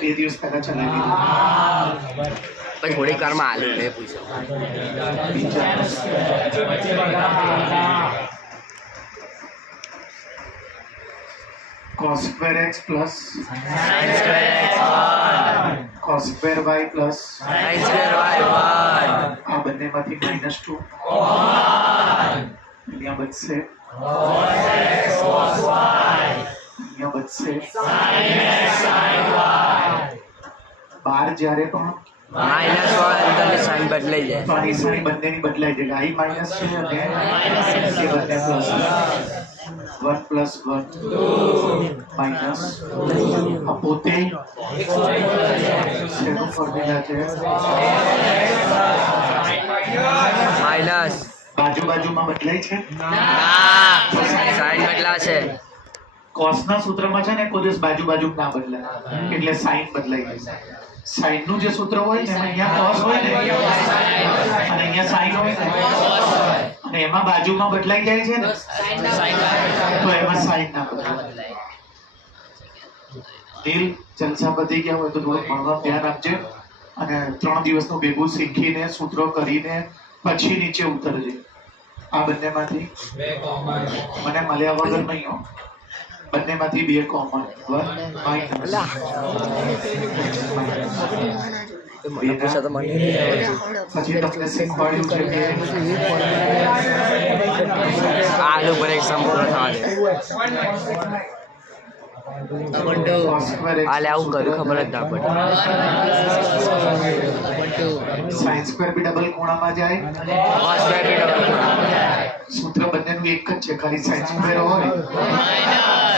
2 દિવસ પહેલા ચલાવી પછી થોડી કારમાં આલુ મેં પૂછ્યું cos square x plus cos square y plus આ બંનેમાંથી -2 અહીંયા બચશે અહીંયા બચશે બાર જ્યારે પણ -1 અંદરની સાઈન બદલાઈ જાય તો આની સાઈન બંનેની બદલાઈ જાય આઈ માઇનસ છે અને એ બંને પ્લસ 1 plus 1 minus આ પોતે શેનો ફોર્મ્યુલા છે માઇનસ બાજુમાં બદલાય છે સાઈન બદલા છે cos ના સૂત્રમાં છે ને કોઈ દિવસ બાજુ ના બદલાય એટલે સાઈન બદલાઈ જાય સાઈન નું જે સૂત્ર હોય ને અહીંયા cos હોય ને અને અહીંયા સાઈન હોય ને અને એમાં બાજુમાં બદલાઈ જાય છે ને તો એમાં સાઈન ના બદલાય દિલ જલસા પતી ગયા હોય તો થોડું ભણવાનું ધ્યાન આપજે અને 3 દિવસનું ભેગું શીખીને સૂત્રો કરીને પછી નીચે ઉતરજે આ બંનેમાંથી મને મળ્યા વગર નહીં હો બંનેમાંથી 2 કોમન 1 માઇનસ પછી તમને શીખવાડ્યું છે કે આલુ પર એક્ઝામ પૂરો થવા દે આલે આવું કર્યું ખબર જ ના પડે sin સ્ક્વેર બી ડબલ ખૂણામાં જાય cos સ્ક્વેર બી ડબલ સૂત્ર બંનેનું એક જ છે ખાલી sin સ્ક્વેર હોય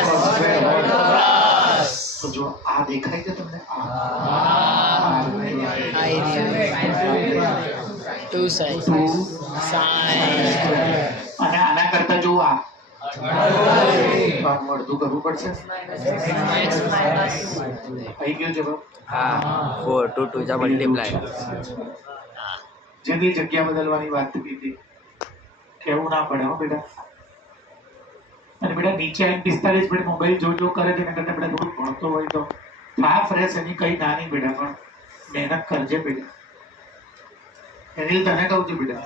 cos સ્ક્વેર હોય તો જો આ દેખાય છે તમને અને આના કરતા જો આ અડધું કરવું પડશે થઈ ગયો જવાબ હા 4 2 2 જા મલ્ટીપ્લાય જેની જગ્યા બદલવાની વાત કીધી કેવું ના પડે હો બેટા અને બેટા નીચે આવીને 45 મિનિટ મોબાઈલ જો કરે છે ને કરતા બેટા થોડું ભણતો હોય તો થા ફ્રેશ એની કઈ નાની બેટા પણ મહેનત કરજે બેટા એની તને કહું છું બેટા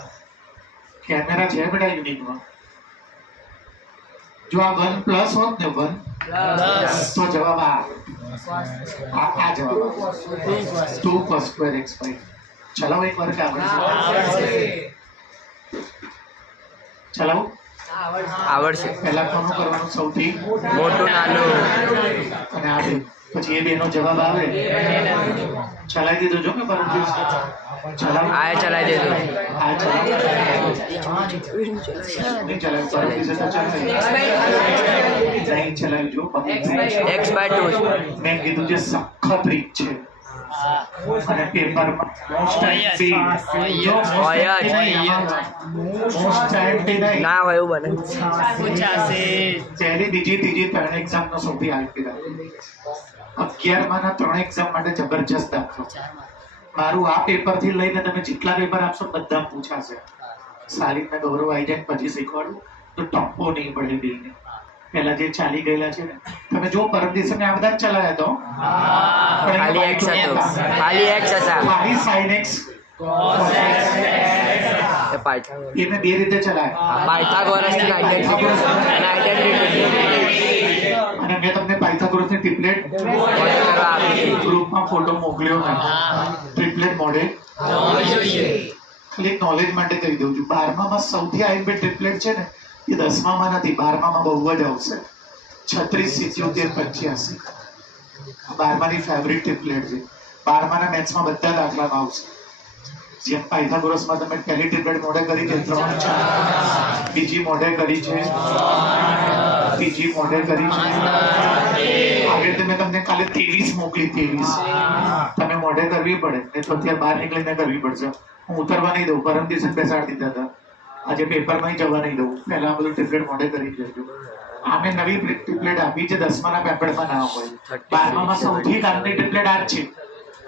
કેમેરા છે બેટા યુનિટમાં જો આ 1 પ્લસ હોત ને 1 તો જવાબ આ જવાબ 2 cos square x by ચલાવો એક વાર આપણે ચલાવો આવડશે પહેલા કોનું કરવાનું સૌથી મોટું નાનું અને આ પછી એ બેનો જવાબ આવે ચલાવી દીધો જો કે પરંતુ ચલાવ આ ચલાવી દીધું આ ચલાવ નહીં ચલાવ જો x/2 મેં કીધું જે સખત રીત છે અને પેપરમાં મોસ્ટ ટાઈમ ના હોય એવું બને પહેલી બીજી ત્રીજી 3 એક્ઝામ નો સૌથી હાઈ પીડા 11 ના 3 એક્ઝામ માટે જબરજસ્ત દાખલો મારું આ પેપર થી લઈને તમે જેટલા પેપર આપશો બધા પૂછાશે સારી ને ગૌરવ આવી જાય પછી શીખવાડું તો ટપ્પો નહીં પડે બેને પહેલા જે ચાલી ગયેલા છે ને તમે જો પરમ દિવસે આ બધા ચલાવ્યા તો ખાલી x હતા ખાલી sin x એ પાયથાગોરસ એને બે રીતે ચલાય પાયથાગોરસ ની આઇડેન્ટિટી અને મેં તમને પાયથાગોરસ ની ટ્રિપલેટ ગ્રુપમાં ફોટો મોકલ્યો મેં ટ્રિપલેટ મોડેલ ખાલી નોલેજ માટે કહી દઉં છું 12માં સૌથી આઈએમપી ટ્રિપલેટ છે ને એ 10માં નથી 12માં બહુ જ આવશે 36 77 85 12માની ફેવરિટ ટ્રિપલેટ છે 12માના મેથ્સમાં બધા દાખલામાં આવશે જેમ પાયથાગોરસમાં તમે પહેલી ટ્રિપલેટ મોડે કરી છે 3 4 બીજી મોડે કરી છે ત્રીજી મોડે કરી છે આગળ તમે તમને કાલે 23 મોકલી 23 તમે મોડે કરવી પડે ને તો ત્યાં બહાર નીકળીને કરવી પડશે હું ઉતરવા નહીં દઉં પરમ દિવસે બેસાડી દીધા હતા આજે પેપરમાં જવા નહીં દઉં પહેલા બધું ટ્રિપલેટ મોડે કરી દેજો આમે નવી ટ્રિપલેટ આપી છે 10માના પેપરમાં ના હોય 12માં સૌથી કામની ટ્રિપલેટ આ છે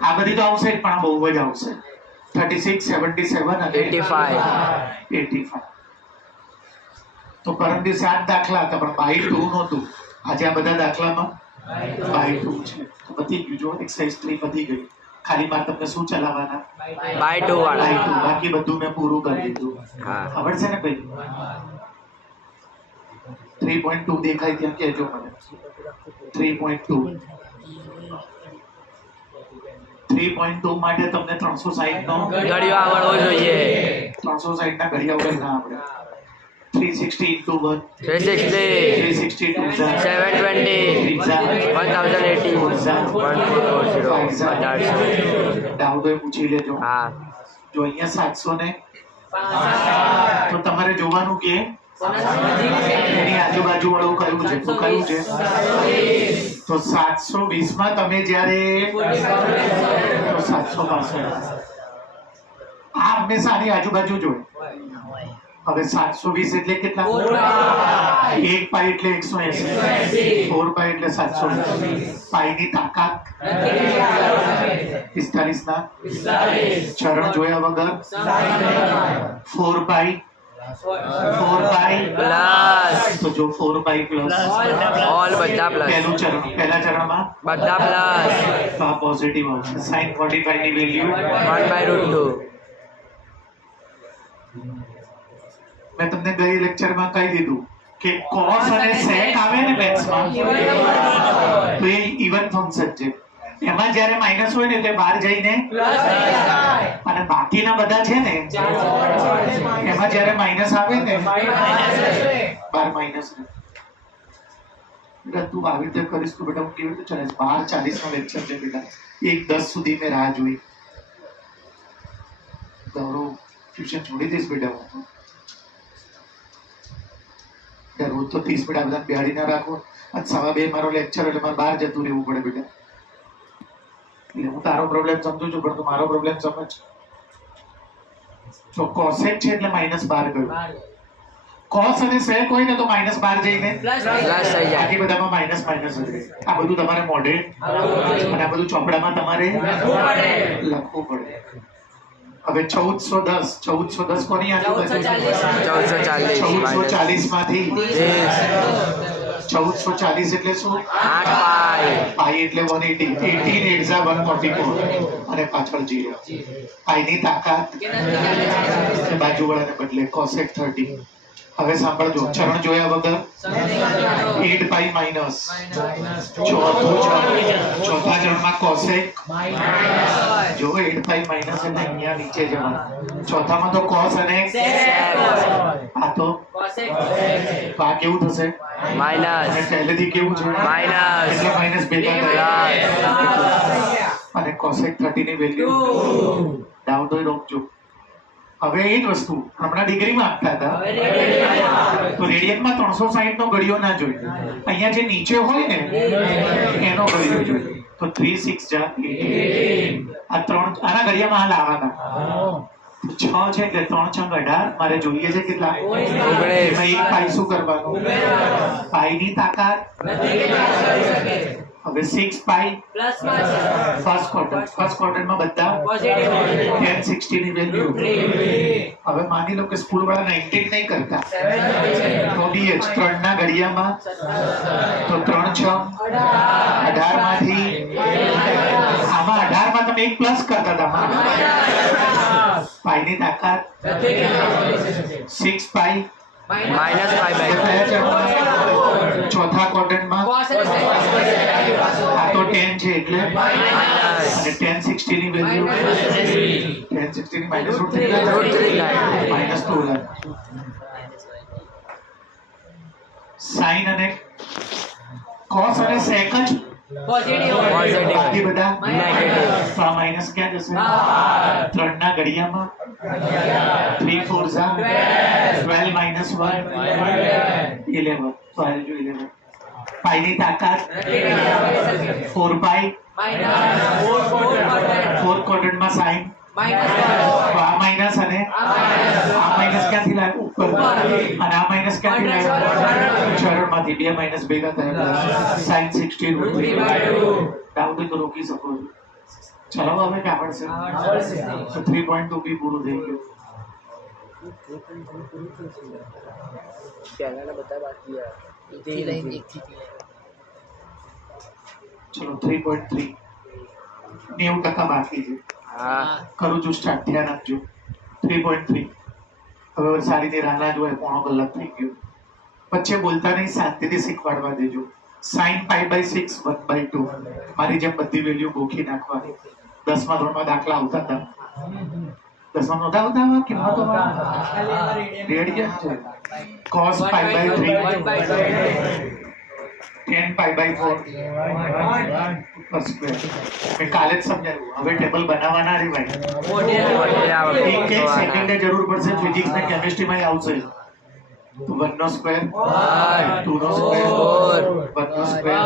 આ બધી તો આવશે પણ આ બહુ જ આવશે 36 77 અને 85 તો પરમ દિવસે 8 દાખલા હતા પણ બાય 2 નહોતું આજે આ બધા દાખલામાં બાય બાય 2 છે તો પતી ગયું. જો એક્સરસાઇઝ 3 પતી ગઈ. ખાલી માર તમને શું ચલાવવાના? બાય 2 વાળા. બાય 2. બાકી બધું મેં પૂરું કરી દીધું. હા. ખબર છે ને ભાઈ? 3.2 દેખાય ત્યાં કહેજો મને. 3.2 3.2 માટે તમને 360 નો ઘડિયો આવડવો જોઈએ. 360 ના ઘડિયા વગર ના આવડે. 360 into 1 360 360 720 1080 1440 ડાઉટ હોય પૂછી લેજો. હા. જો અહીંયા 700 ને તો તમારે જોવાનું કે એની આજુબાજુ વાળું કયું છે તો કયું છે તો 720 માં તમે જ્યારે તો 762 આ હંમેશા આની આજુબાજુ જોડે. હવે 720 એટલે કેટલા? 1 પાઈ એટલે 180 4 પાઈ એટલે 720 પાઈની તાકાત 45 ના ચરણ જોયા વગર 4 પાઈ પ્લસ તો જો 4 પાઈ પ્લસ ઓલ બધા પ્લસ. પહેલું ચરણ પહેલા ચરણમાં બધા પ્લસ. તો આ પોઝિટિવ આવશે. sin 45 ની વેલ્યુ 1/√2. મેં તમને ગઈ લેક્ચરમાં કહી દીધું કે cos અને sec આવે ને મેથ્સમાં તો એ ઇવન ફંક્શન છે. એમાં જ્યારે માઇનસ હોય ને તે બહાર જઈને અને બાકીના બધા છે ને એમાં જ્યારે માઇનસ આવે ને બાર માઇનસ બેટા તું આવી રીતે કરીશ તો બેટા હું કેવી રીતે ચાલે? 12:40 નો લેક્ચર છે બેટા. 1:10 સુધી મેં રાહ જોઈ. ગૌરવ ટ્યુશન છોડી દઈશ બેટા હું રોજ તો 30 મિનિટ બધા બેહાડી ના રાખો અને 2:15 મારો લેક્ચર એટલે મારે બહાર જતું રહેવું પડે બેટા. એટલે હું તારો પ્રોબ્લેમ સમજુ છું પણ તું મારો પ્રોબ્લેમ સમજ. તો કોસેક છે એટલે -12 ગયું. કોસ અને સેક હોય ને તો -12 જઈને પ્લસ થઈ જાય. બાકી બધામાં માઇનસ માઇનસ જ રહે. આ બધું તમારે મોઢે અને આ બધું ચોપડામાં તમારે લખવું પડે. હવે 1410 કોની આજુબાજુ? 1440 માંથી 1440 એટલે શું? 8 પાઈ. પાઈ એટલે 180 18 8 144 અને પાછળ 0. પાઈની તાકાત બાજુવાળાને બદલે cosec 30. હવે સાંભળજો ચરણ જોયા વગર 8 પાઈ માઇનસ ચોથા ચરણમાં cosec જો 8 પાઈ માઇનસ એટલે અહીંયા નીચે જવાનું. ચોથામાં તો cos અને આ તો આ કેવું થશે? માઇનસ. અને પહેલેથી કેવું છે? માઇનસ. એટલે માઇનસ ભેગા થયા અને cosec 30 ની વેલ્યુ ડાઉટ હોય રોકજો. હવે એ જ વસ્તુ હમણાં ડિગ્રીમાં આપતા હતા તો રેડિયનમાં 360 નો ઘડિયો ના જોઈએ. અહીંયા જે નીચે હોય ને એનો ઘડિયો જોઈએ. તો 3 6 જા 18 આ ત્રણ આના ઘડિયામાં હાલ આવવાના 6 છે એટલે 3 6 18 મારે જોઈએ છે કેટલા? 19. એમાં એક પાઈ શું કરવાનું? પાઈની તાકાત હવે 6 પાઈ ફર્સ્ટ ક્વાર્ટરમાં બધા 1060 ની વેલ્યુ. હવે માની લો કે સ્કૂલ વાળા 19 નહીં કરતા તો બી 3 ના ઘડિયામાં તો 3 6 18 માંથી આમાં 18 માં તમે એક પ્લસ કરતા હતા. પાઈની તાકાત 6 પાઈ -5/2. ચોથા ક્વાડ્રન્ટમાં આ તો 10 છે એટલે અને 1060 ની વેલ્યુ 1060 ની માઈનસ √3 માઈનસ 2 સાઈન અને કોસ અને સેક જ બાકી બધા તો આ માઈનસ ક્યાં જશે? 3 ના ઘડિયામાં 3 4 ઝા 12 માઈનસ 1 11 તો આ જો 11 પાઈની તાકાત 4 પાઈ 4 ક્વાડ્રન્ટમાં સાઈન તો આ માઈનસ અને આ માઈનસ ક્યાંથી લાવ્યો? ઉપર અને આ માઈનસ ક્યાંથી લાવ્યો? ચરણમાંથી 2 માઈનસ ભેગા થયા sin 60 ડાઉટ તો રોકી શકો છો. ચલાવો હવે કે આવડશે તો 3.2 બી પૂરું થઈ ગયું. પહેલાના બધા બાકી ચલો 3.3 90% બાકી છે. હા કરું છું સ્ટાર્ટ, ધ્યાન આપજો. 3.3 હવે સારી રીતે રાહ ના જોવાય, પોણો કલાક થઈ ગયો. વચ્ચે બોલતા નહીં, શાંતિથી શીખવાડવા દેજો. sin π/6 1/2 મારી જેમ બધી વેલ્યુ ગોખી નાખવાની. 10મા ધોરણમાં દાખલા આવતા હતા. 10મા નહોતા આવતા કિંમતો રેડી છે. cos π/3 tan π/4 મેં કાલે જ સમજાવ્યું. હવે ટેબલ બનાવવાના રે ભાઈ. એક સેકન્ડે જરૂર પડશે. ફિઝિક્સ ને કેમિસ્ટ્રીમાં આવશે. 1 નો સ્ક્વેર 2 નો સ્ક્વેર 1 નો સ્ક્વેર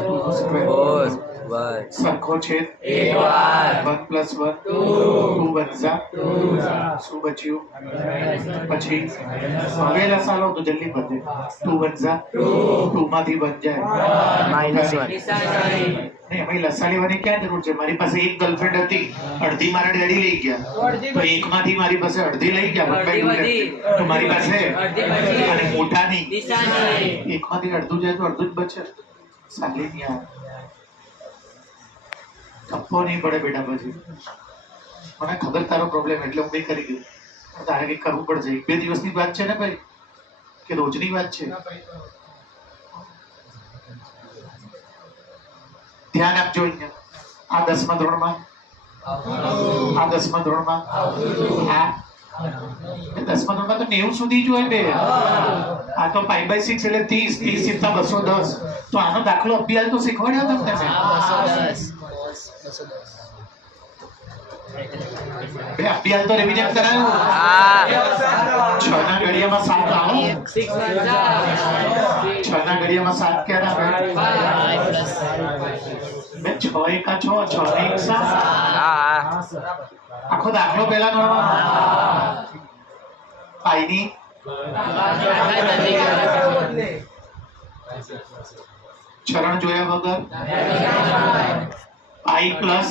2 નો સ્ક્વેર સરખો છે 1 + 1 2 બનશે. શું બચ્યું? પછી હવે લસાલો તો જલ્દી પતે. 2 બનશે 2 માંથી બન જાય -1 નહીં. ભાઈ લસાડવાની ક્યાં જરૂર છે? મારી પાસે એક ગર્લફ્રેન્ડ હતી, અડધી મારા ડેડી લઈ ગયા, તો એકમાંથી મારી પાસે અડધી લઈ ગયા, 1/2 તો મારી પાસે અને મોટાની એકમાંથી અડધું જાય તો અડધું જ બચે. સાલી નહીં આવે, થપ્પો નહીં પડે બેટા. પછી મને ખબર તારો પ્રોબ્લેમ એટલે હું કઈ કરી ગયો. તારે કઈ કરવું પડશે. 1-2 દિવસની વાત છે ને ભાઈ, કે રોજની વાત છે? ધ્યાન આપજો. અહીંયા આ 10મા ધોરણમાં, આ 10મા ધોરણમાં, આ 10મા ધોરણમાં તો 90 સુધી જ હોય બે. આ તો π/6 એટલે 30 30 × 210. તો આનો દાખલો અભ્યાસ તો શીખવાડ્યો તમને મેં. બે અભ્યાસ તો રિવિઝન કરાયું. 6 ના ઘડિયામાં 7 આવો. 6 ના ઘડિયામાં 7 ક્યારે આવે? 6 × 1 = 6 6 × 1 = 7. હા આખો દાખલો પહેલા ગણવાનો. પાઈની ચરણ જોયા વગર I પ્લસ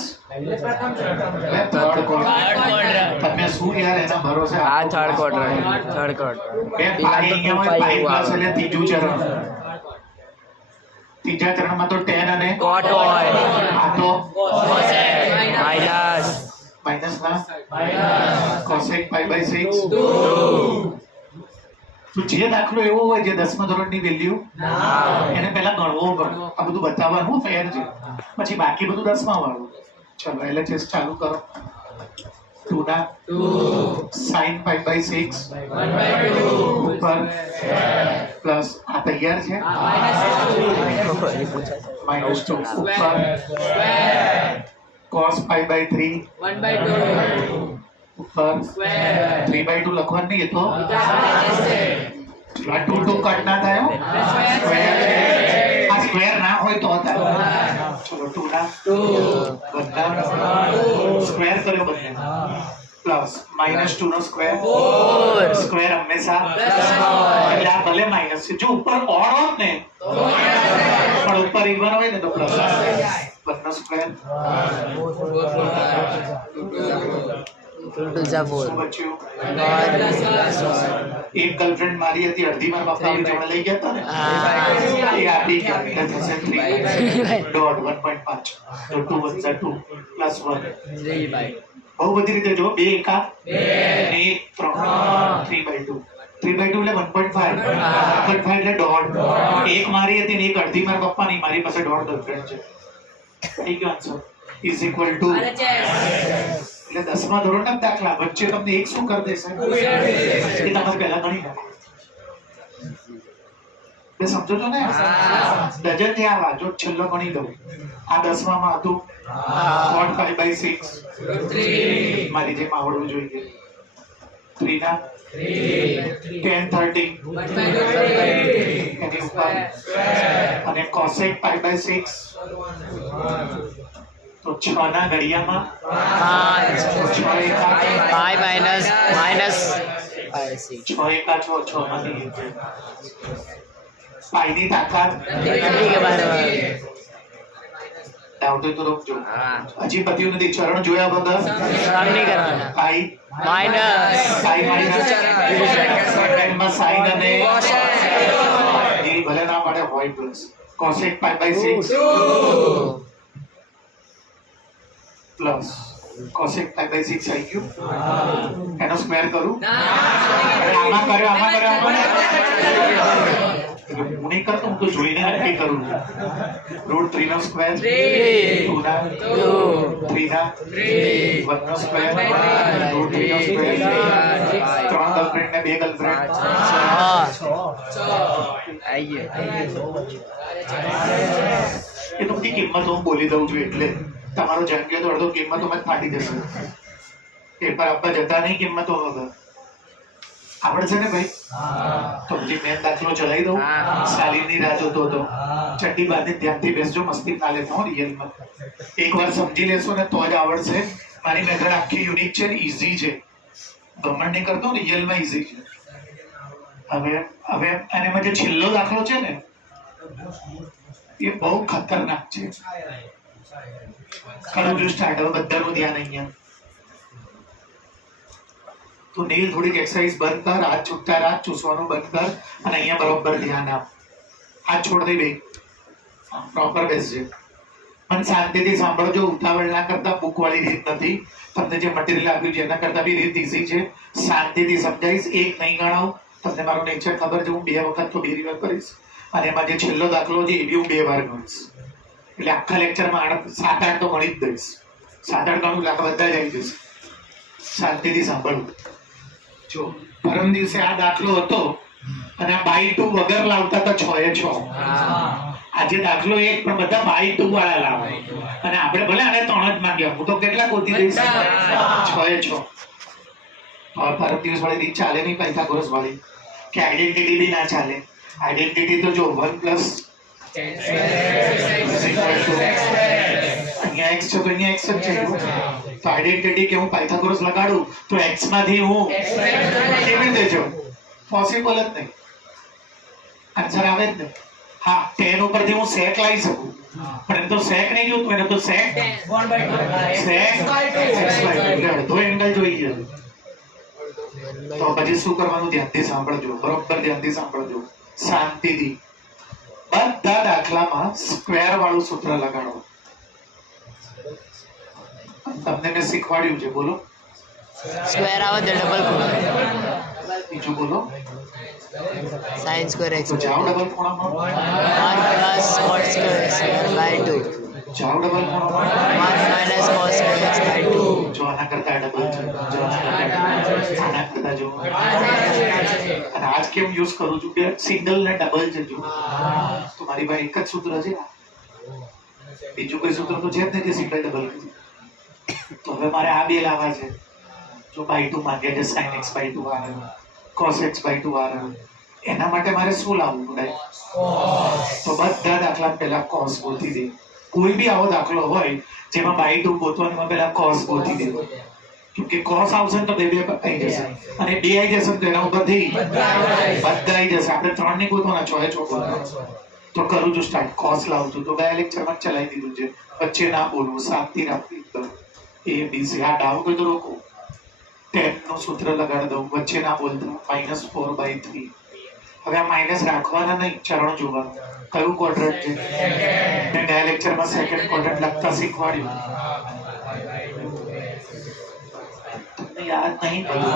થર્ડ ક્વોડ્રન્ટ. તમે શું યાર એના ભરોસે આ થર્ડ ક્વાર્ટર બે પાઈ અહીંયા હોય. પાઈ પ્લસ એટલે ત્રીજું ચરણ. ત્રીજા ચરણમાં તો tan અને cot હોય. આ તો માઇનસ માઇનસ ના cosec π/6. તો જે દાખલો એવો હોય જે 10મા ધોરણની વેલ્યુ એને પહેલા ગણવો પડે. આ બધું બતાવવાનું ફેર છે, પછી બાકી બધું 10મા વાળું. ચલો LHS ચાલુ કરો. 2 ના sin π/6 ઉપર પ્લસ આ તૈયાર છે -2 ઉપર cos π/3 ઉપર 3/2 લખવાનું નહીં. એ તો આ 2 2 કટ ના થાય. આ સ્ક્વેર ના હોય તો થાય. ચલો 2 ના બધા સ્ક્વેર કર્યો બધા પ્લસ -2 નો સ્ક્વેર સ્ક્વેર હંમેશા એટલે આ ભલે માઇનસ છે. જો ઉપર ઓડ હોત ને પણ ઉપર ઇવન હોય ને તો પ્લસ. 1 નો સ્ક્વેર એક ગર્લફ્રેન્ડ મારી હતી, અડધી મારા પપ્પા જોડે લઈ ગયા હતા ને, એ આપી ગયા. એટલે થશે 3.1.5 તો 2 × 2 + 1. બહુ બધી રીતે જો 2 × 1 3 3/2 3/2 એટલે 1.5 1.5 એટલે દોઢ. એક મારી હતી ને એક અડધી મારા પપ્પાની. મારી પાસે દોઢ ગર્લફ્રેન્ડ છે. થઈ ગયો આન્સર. ઇઝ ઇક્વલ ટુ એટલે 10મા ધોરણના દાખલા વચ્ચે તમને એક શું કરી દેશે એ તમારે પહેલા ગણી નાખો. બે સમજો છો ને? ડઝન થી આ વાંચો. છેલ્લો ગણી દઉં. આ 10મામાં હતું cot π/6 મારી જેમ આવડવું જોઈએ. 3 ના tan 30 એની ઉપર અને cosec π/6 તો 6 ના ઘડિયામાં 6 × 6 માંથી પાઈની તાકાત ડાઉટ હોય તો રોકજો. હજી પત્યું નથી. ચરણ જોયા વગર પાઈ સાઈ માઇનસ સેકન્ડમાં સાઈન અને ભલે ના પાડે હોય plus cosec π/6 plus cosec pi by 6 આવી ગયું. એનો સ્ક્વેર કરું. આમાં કર્યો. હું નહીં કરતો, હું તો જોઈને નક્કી કરું છું. √3 નો સ્ક્વેર, 2 ના 3 ના 1 નો સ્ક્વેર, √3 નો સ્ક્વેર, 3 ગર્લફ્રેન્ડ ને 2 ગર્લફ્રેન્ડ, એ તો બધી કિંમત હું બોલી દઉં છું એટલે તમારો જંગ્યો તો અડધો કિંમતોમાં જ ફાટી જશે. પેપર આપવા જતા નહીં કિંમતો વગર. આપણે છે ને ભાઈ, તો જે મેન દાખલો ચલાવી દઉં. સાલીની રાહ જોતો હતો. ચડ્ડી બાંધી ધ્યાનથી બેસજો, મસ્તી ના લેતા હો રિયલમાં. એકવાર સમજી લેશો ને તો જ આવડશે. મારી મેથડ આખી યુનિક છે ને ઈઝી છે. ગમણ નહીં કરતો, રિયલમાં ઈઝી છે. હવે આનામાં જે છેલ્લો દાખલો છે ને એ બહુ ખતરનાક છે. કરું જો સ્ટાર્ટ. હવે બધાનું ધ્યાન અહીંયા. તો નેલ થોડીક એક્સરસાઇઝ બંધ કર, હાથ છૂટતા રાખ, ચૂસવાનું બંધ કર અને અહીંયા બરોબર ધ્યાન આપ. હાથ છોડ દે બે, પ્રોપર બેસજે. પણ શાંતિથી સાંભળજો, ઉતાવળ ના કરતા. બુક વાળી રીત નથી. તમને જે મટીરિયલ આપ્યું છે એના કરતા બી રીત ઈઝી છે. શાંતિથી સમજાઈશ, એક નહીં ગણાવ. તમને મારો નેચર ખબર છે, હું 2 વખત તો 2 રિવાઇઝ કરીશ અને એમાં જે છેલ્લો દાખલો છે એ બી હું 2 વાર ગણીશ. એટલે આખા લેક્ચરમાં 7-8 તો ગણી જ દઈશ. 7-8 ગણું એટલે બધા જ આવી જશે. શાંતિથી સાંભળવું. જો પરમ દિવસે આ દાખલો હતો અને આ બાય 2 વગર લાવતા હતા 6 એ 6. આજે દાખલો 1 પણ બધા બાય 2 વાળા લાવે અને આપણે ભલે આને 3 જ માંગ્યા. હું તો કેટલા ગોતી દઈશ? 6 એ 6. પરમ દિવસ વાળી રીત ચાલે નહીં, પાયથાગોરસ વાળી કે આઈડેન્ટિટી બી ના ચાલે. આઈડેન્ટિટી તો જો 1 પ્લસ અહીંયા x છે તો અહીંયા x જ છે. તો આઈડેન્ટિટી કે હું પાયથાગોરસ લગાડું તો x માંથી હું કેવી રીતે જો પોસિબલ જ નહીં. આન્સર આવે જ નહીં. હા, 10 ઉપરથી હું sec લાવી શકું પણ એમ તો sec નહીં જોતું, એને તો sec એટલે અડધો એંગલ જોઈએ. તો પછી શું કરવાનું? ધ્યાનથી સાંભળજો, બરોબર ધ્યાનથી સાંભળજો, શાંતિથી. બધા દાખલામાં સ્ક્વેર વાળું સૂત્ર લગાડો. તમને મેં શીખવાડ્યું છે. બોલો. સ્ક્વેર આવે તો ડબલ ખૂણો. બીજું બોલો. sin square x તો જાઓ ડબલ ખૂણામાં. 1 plus cos square x by 2. જાઓ ડબલ ખૂણામાં. 1 minus cos square x by 2. જો આના કરતા ડબલ છે. આના કરતા જો. અને આજ કેમ યુઝ કરું છું કે સિંગલ ને ડબલ છે. જો તો મારી પાસે એક જ સૂત્ર છે. બીજું કોઈ સૂત્ર તો છે જ નહીં કે સિંગલ ડબલ. તો હવે મારે આ 2 લાવવા છે. જો બાય 2 માંગ્યા છે, sin x by 2 આવે, cos x by 2 આવે. એના માટે મારે શું લાવવું પડે? તો બધા દાખલા પહેલા cos ગોતી દે. કોઈ બી આવો દાખલો હોય જેમાં બાય 2 ગોતવાનો પહેલા cos ગોતી દે. કેમકે cos આવશે ને તો 2 આવી જશે અને 2 આવી જશે તો એના ઉપરથી બધા આવી જશે. આપણે 3 નહીં ગોતવાના, 6 એ 6 ગોતવાના. તો કરું છું સ્ટાર્ટ. cos લાવું છું તો ગયા લેક્ચરમાં ચલાવી દીધું છે. વચ્ચે ના બોલવું, શાંતિ રાખવી એકદમ. A B C. આ ડાવ કોઈ તો રોકો. 10 નું સૂત્ર લગાડી દઉં. વચ્ચે ના બોલતા. -4/3. હવે આ માઇનસ રાખવાના નહીં, ચરણ જોવાનું. કયું ક્વોડ્રન્ટ છે? મેં ગયા લેક્ચરમાં સેકન્ડ ક્વોડ્રન્ટ લખતા શીખવાડ્યું. તમને યાદ નહીં બધું.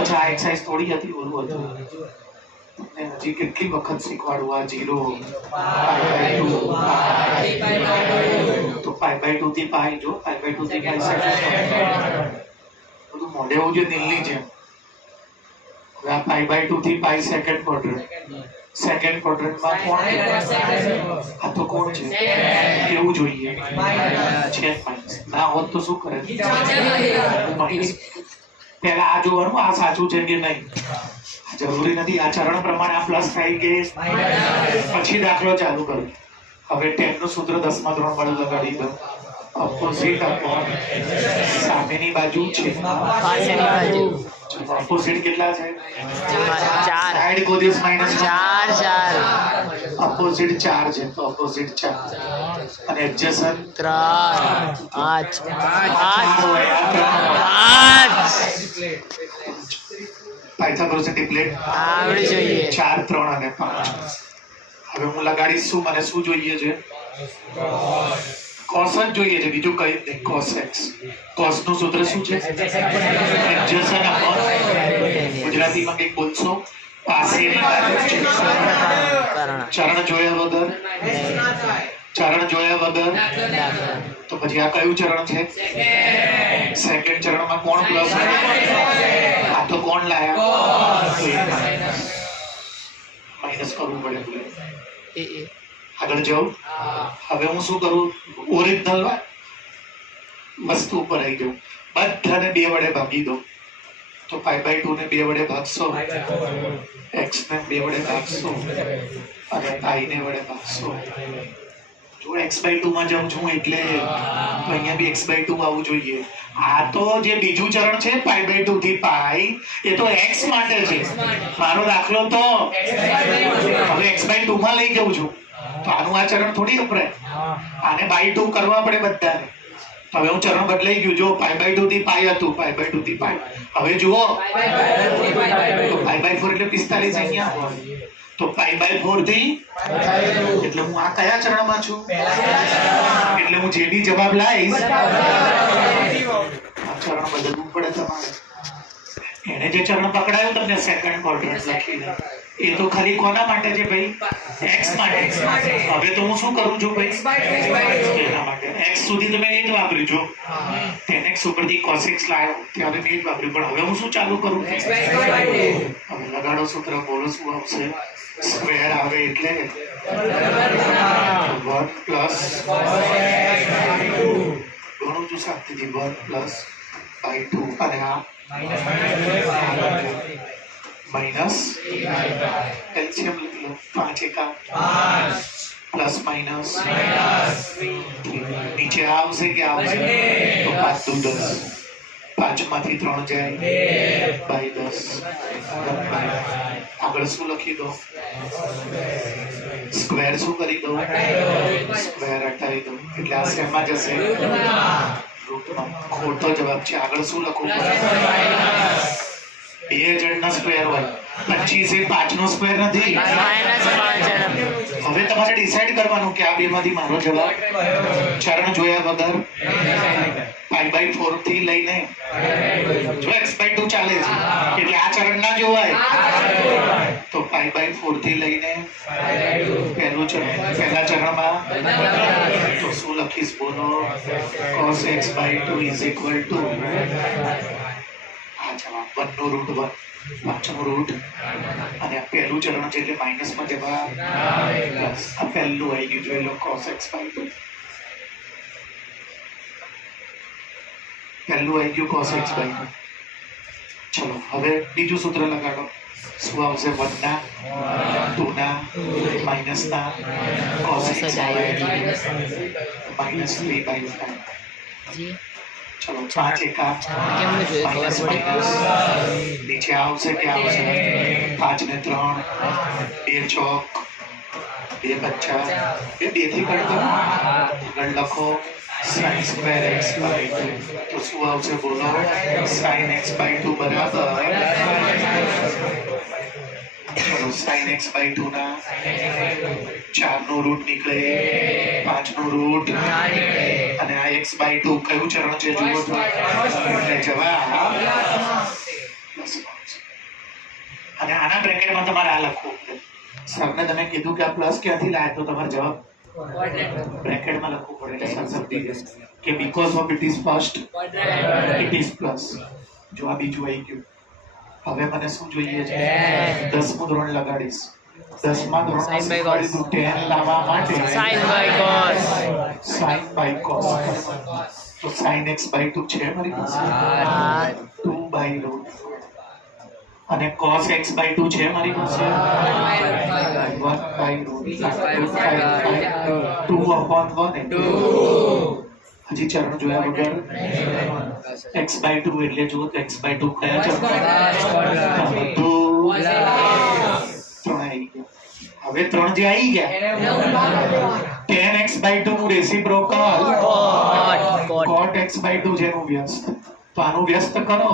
પછી આ એક્સરસાઇઝ થોડી હતી, ઓલું હતું. તમને હજી કેટલી વખત શીખવાડું. આ 0 તો π/2 થી π. જો π/2 થી π બધું મોઢે હોવું જોઈએ નીલની જેમ. હવે આ π/2 થી π સેકન્ડ ક્વોડ્રન્ટ. સેકન્ડ ક્વોડ્રન્ટમાં કોણ છે? આ તો કોણ છે? એવું જોઈએ છે. ના હોત તો શું કરે? પહેલા આ જોવાનું આ સાચું છે કે નહીં. જરૂરી નથી. આ ચરણ પ્રમાણે આ પ્લસ થાય કે પછી દાખલો ચાલુ કરું. હવે 10 નું સૂત્ર 10માં 3 વાળું લગાડી દઉં. ઓપોઝિટ અપોન સામેની બાજુ છે. પાછળની બાજુ ઓપોઝિટ કેટલા છે? 4 સાઈડ કોદિસ -4 4 ઓપોઝિટ 4 છે તો ઓપોઝિટ 4 અને એડજસન્ટ 3 5 પાયથાગોરસ ટ્રિપલેટ આવડી જોઈએ. 4 3 અને 5. હવે હું લગાડીશ શું? મને શું જોઈએ છે? cos જ જોઈએ છે, બીજું કઈ નહીં. cos x. cos નું સૂત્ર શું છે? adjacent upon. ગુજરાતીમાં કંઈક બોલશો? પાસેની બાજુ છે. ચરણ જોયા વગર. ચરણ જોયા વગર. તો પછી આ કયું ચરણ છે? સેકન્ડ ચરણમાં કોણ પ્લસ? આ તો કોણ લાયા? માઇનસ કરવું પડે. આગળ જાઉં. હવે હું શું કરું? ઓરિજિનલ વસ્તુ ઉપર આવી જાઉં. બધાને 2 વડે ભાગી દો. તો π/2 ને 2 વડે ભાગશો, x ને 2 વડે ભાગશો અને i ને વડે ભાગશો. જો x/2 માં જાઉં છું એટલે અહીંયા બી x/2 આવવું જોઈએ. આ તો જે બીજું ચરણ છે π/2 થી π, એ તો x માટે છે. મારો દાખલો તો હવે x/2 માં લઈ જાઉં છું, તો આનું આ ચરણ થોડી વપરાય. આને by2 કરવા પડે બધાને. હવે હું ચરણ બદલાઈ ગયું. જો π/2 થી π હતું, π/2 થી π. હવે જુઓ π/4 એટલે 45 અહીંયા હોય, તો π/4 થી એટલે હું આ કયા ચરણમાં છું? એટલે હું જે બી જવાબ લાવીશ આ ચરણ બદલવું પડે તમારે. એને જે ચરણ પકડાયું તમને સેકન્ડ ક્વોડ્રન્ટ લખીને, એ તો ખાલી કોના માટે છે ભાઈ? x માટે. હવે તો હું શું કરું છું ભાઈ? એના માટે x સુધી તો મેં એ જ વાપર્યું. જો 10x ઉપરથી cos x લાવ્યો ત્યારે મેં એ જ વાપર્યું. પણ હવે હું શું ચાલુ કરું? હવે લગાડો સૂત્ર, બોલો શું આવશે? સ્ક્વેર આવે એટલે 1 પ્લસ ઘણું છું શાંતિથી 1 પ્લસ by2 અને આ માઇનસ એલસીએમ લખી લો. 5 એકા પ્લસ માઇનસ નીચે આવશે કે આવશે? તો 5 દુ 10. 5 માંથી 3 જાય બાય 10. આગળ શું લખી દો? સ્ક્વેર શું કરી દો? સ્ક્વેર હટાવી દો. એટલે આ શેમાં જશે? રૂટમાં. ખોટો જવાબ છે. આગળ શું લખવું પડે? 2 જણના સ્ક્વેર હોય. 25 એ 5 નો સ્ક્વેર નથી. હવે તમારે ડિસાઈડ કરવાનું કે આ બે માંથી મારો જવાબ. ચરણ જોયા વગર π/4 થી લઈને જો x/2 ચાલે છે એટલે આ ચરણ ના જોવાય, તો π/4 થી લઈને પહેલું ચરણ. પહેલા ચરણમાં તો શું લખીશ બોલો? cos x/2 is equal to આ જવાબ 1 નો રૂટ 1, 5 નો રૂટ. અને આ પહેલું ચરણ છે એટલે માઇનસમાં જવાબ પ્લસ. આ પહેલું આવી ગયું જોઈ લો cos x/2. પહેલું આવી ગયું cos x/2. ચલો હવે બીજું સૂત્ર લગાડો. શું આવશે? 1 ના 2 ના માઇનસ ના cos x માઇનસ 3/5. ચલો 5 એકા માઇનસ માઇનસ નીચે આવશે કે આવશે? 5 ને 3 2 ચોક 2 પચ્ચા 2 થી કરતો આગળ લખો sin square x/2. તો શું આવશે બોલો? sin x/2 બરાબર ચલો sin x/2 ના 4 નો રૂટ નીકળે, 5 નો રૂટ અને આ x/2 કયું ચરણ છે જુઓ તો? એટલે જવાબ. અને આના બ્રેકેટમાં તમારે આ લખવું પડે. સરને તમે કીધું કે આ પ્લસ ક્યાંથી લાય, તો તમારે જવાબ બ્રેકેટમાં લખવું પડે. એટલે સર સમજી જશે કે because of it is first it is plus. જો આ બીજું આવી ગયું. હવે મને શું જોઈએ છે? 10મું ધોરણ લગાડીશ. 10મા ધોરણમાં શીખવાડીશું 10 લાવવા માટે sin cos. તો sin x/2 છે મારી પાસે 2/√. અને cos x/2 છે મારી પાસે 1/√2/1. હજી ચરણ જોયા વગર x/2 એટલે જુઓ તો x/2 કયા ચરણ? 3 આવી ગયા. હવે 3 જે આવી ગયા 10x/2 નું રેસિપ્રોકલ cot x/2 જેનું વ્યસ્ત. તો આનું વ્યસ્ત કરો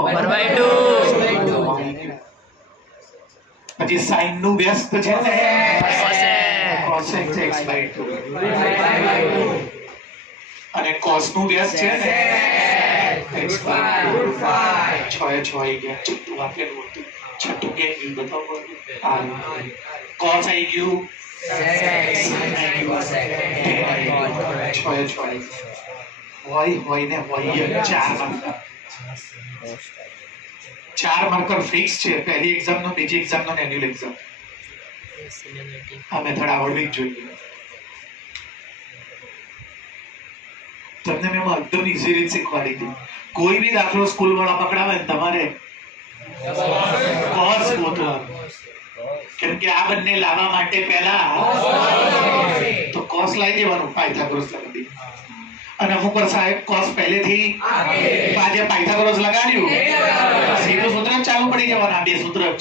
પછી sin નું વ્યસ્ત છે ને cos x/2. અને cos નું વ્યસ્ત છે ને x by root 5 6 એ 6 આવી ગયા છઠ્ઠું વાક્યનું હતું છઠ્ઠું કે ગયું બતાવો આ cos આવી ગયું હોય ને હોય 4 માર્કર ફિક્સ છે પહેલી એક્ઝામ નો બીજી એક્ઝામ નો એન્યુઅલ એક્ઝામ આ મેથડ આવડવી જ જોઈએ તમને મેં એકદમ ઈઝી રીત શીખવાડી હતી કોઈ બી દાખલો સ્કૂલ વાળા પકડાવે ને તમારે cos ગોતવાનો કેમ કે આ બંને લાવવા માટે પહેલા તો cos લાવી દેવાનું પાયથાગોરસ લગાડી અને અમુક વાર સાહેબ cos પહેલેથી આજે પાયથાગોરસ લગાડ્યું સીધું સૂત્ર જ ચાલુ પડી જવાનું આ બે સૂત્ર જ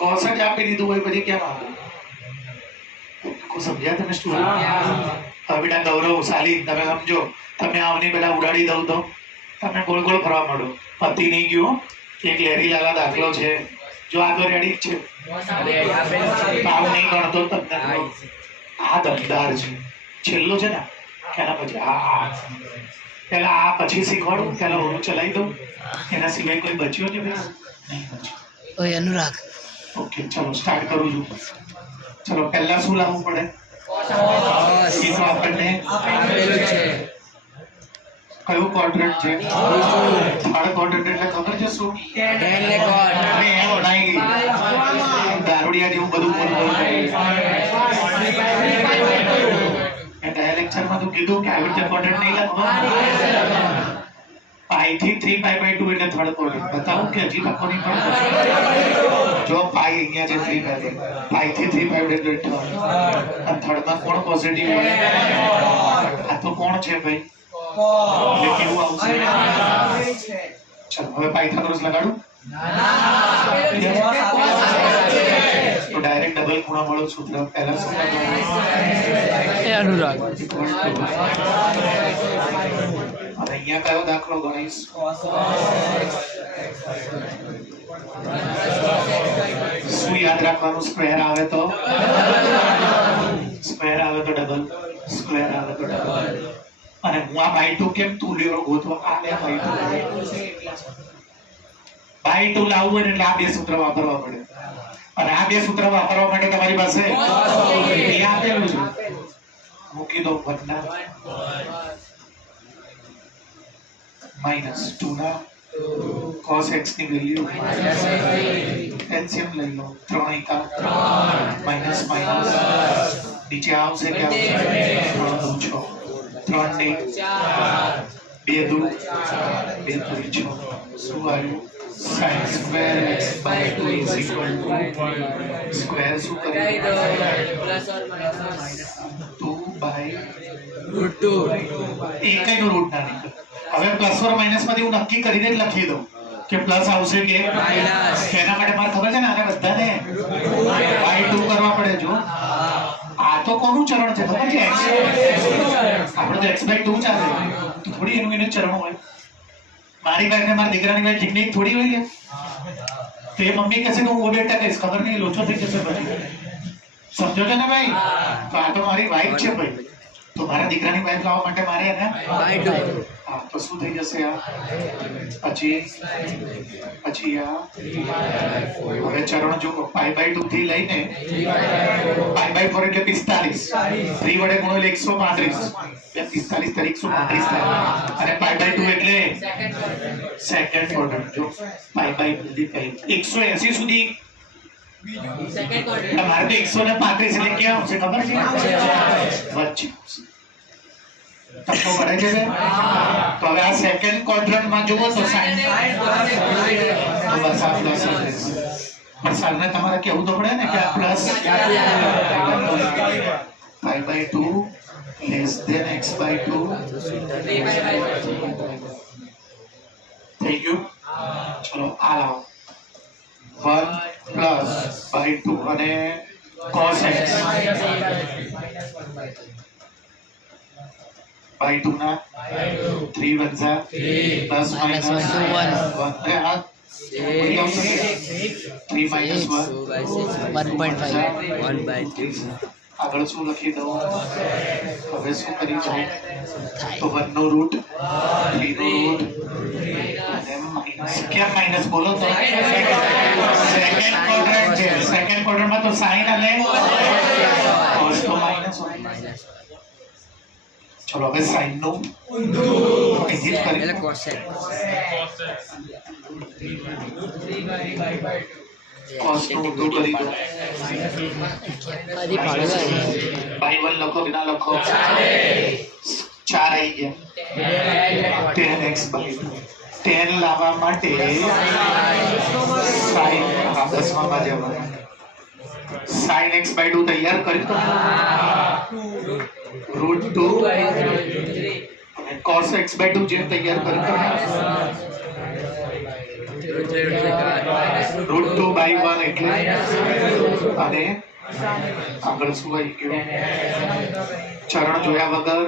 cos જ આપી દીધું હોય પછી કેમ આપો કો સમજ્યા તમે સ્ટુડન્ટ હવે બેટા ગૌરવ સાલી તમે સમજો તમે આવની પેલા ઉડાડી દઉં તો તમે ગોળ ગોળ ફરવા માંડો પતિ નહીં ગયો એક લેરી લાલા દાખલો છે જો આ તો રેડી જ છે ભાવ નહીં ગણતો તમને આ દમદાર છે છેલ્લો છે ને એના પછી આ પેલા આ પછી શીખવાડું પેલા ઓરું ચલાવી દઉં એના સિવાય કોઈ બચ્યો છે નહીં બચ્યો ઓય અનુરાગ ઓકે ચલો સ્ટાર્ટ કરું છું ચલો પહેલા શું લાવવું પડે એ તો આપણને આપેલું છે કયું ક્વોડ્રન્ટ છે થર્ડ ક્વોડ્રન્ટ એટલે ખબર છે શું ટેનલે કોડ અરે એમ નહીં દારૂડિયા જેવું બધું બોલવું ગયા લેક્ચરમાં તો કીધું કે આવી રીતે ક્વોડ્રન્ટ નહીં લખવાનું પાઈ થી 3π/2 એટલે થર્ડ ક્વોડ્રન્ટ બતાવું કે હજી લખો નહીં પડે જો પાઈ અહીંયા છે 3π/2 પાઈ થી 3π/2 એટલે થર્ડમાં કોણ પોઝિટિવ હોય આ તો કોણ છે ભાઈ એટલે કેવું આવશે ચાલો હવે પાયથાગોરસ લગાડું તો ડાયરેક્ટ ડબલ ખૂણા વાળું સૂત્ર પહેલા સૂત્ર એ અનુરાગ હવે અહીંયા કયો દાખલો ગણીશ શું યાદ રાખવાનું સ્ક્વેર આવે તો ડબલ સ્ક્વેર આવે તો ડબલ અને હું આ બાય 2 કેમ તુલ્યો ગોતવા આ લે બાય 2 લાવવું હોય એટલે આ બે સૂત્ર વાપરવા પડે અને આ બે સૂત્ર વાપરવા માટે તમારી પાસે એ આપેલું છે મૂકી દો વત્તા -2 ના cos x ની વેલ્યુ એલસીએમ લઈ લો 3 * 3 માઈનસ નીચે આવશે કે આવશે 3 ને 4 2 2 6 શું આવ્યું sin square x by 2 is equal to square શું કરીએ +or -2 by √2 એકઈનો રૂટ ના નીકળે હવે પ્લસ ઓર માઈનસ માંથી હું નક્કી કરીને જ લખી દઉં કે પ્લસ આવશે કે માઈનસ એના માટે મારે ખબર છે ને આને બધાને y2 કરવા પડે જો આ તો કોનું ચરણ છે ખબર છે આપણે તો x/2 ચાલે તો થોડી એનું ચરણ હોય મારી વાઈફ ને મારા દીકરાની વાઈફ ટેકનિક થોડી હોય લે તો એ મમ્મી કહેશે કે હું બેટા કહીશ ખબર નહીં લોચો થઈ જશે પછી સમજો છો ને ભાઈ તો આ તો મારી વાઈફ છે ભાઈ તો મારા દીકરાની વાઈફ લાવવા માટે મારે એને હા તો શું થઈ જશે આ પછી આ હવે ચરણ જો π/2 થી લઈને π/4 એટલે 45 3 વડે ગુણો એટલે 135 45 તારીખ 135 થાય અને π/2 એટલે સેકન્ડ ક્વોર્ટર જો π/2 180 સુધી સેકન્ડ ક્વોર્ટર મારે તો 135 એટલે ક્યાં આવશે ખબર છે વચ્ચે તકો પડે છે તો હવે આ સેકન્ડ ક્વોડ્રન્ટ માં જુઓ તો સાઈન તો બસ આ પ્લસ પણ સાલને તમારે કેવું તો પડે ને કે આ પ્લસ π/2 less than x/2 થઈ ગયું ચલો આ લાવો 1 + /2 અને cos x by 2 ના 3 વત્તા પ્લસ માઈનસ 1 આ 3 માઈનસ 1 1.5 1/3 આગળ શું લખી દઉં હવે હવે શું કરીશું? તો 1 નો રૂટ, 3 નો રૂટ અને માઇનસ. કેમ માઇનસ બોલો તો? સેકન્ડ ક્વોડ્રન્ટ છે. સેકન્ડ ક્વોડ્રન્ટમાં તો સાઇન અને કોસ તો માઇનસ હોય. ચલો હવે સાઇન નું એડિટ કરી. એટલે કોસેક કોસ નું ઊંધું કરી દો. આધી પાડો બાય 1 લખો કે ના લખો? 4 આવી ગયા. 10x બાય 10 લાવવા માટે sin 10 માં જવાનું. sin x બાય 2 તૈયાર કર્યું તો √2 અને cos x બાય 2 જે તૈયાર કર્યું √2 બાય 1 એટલે અને આગળ શું આવી ગયું? ચરણ જોયા વગર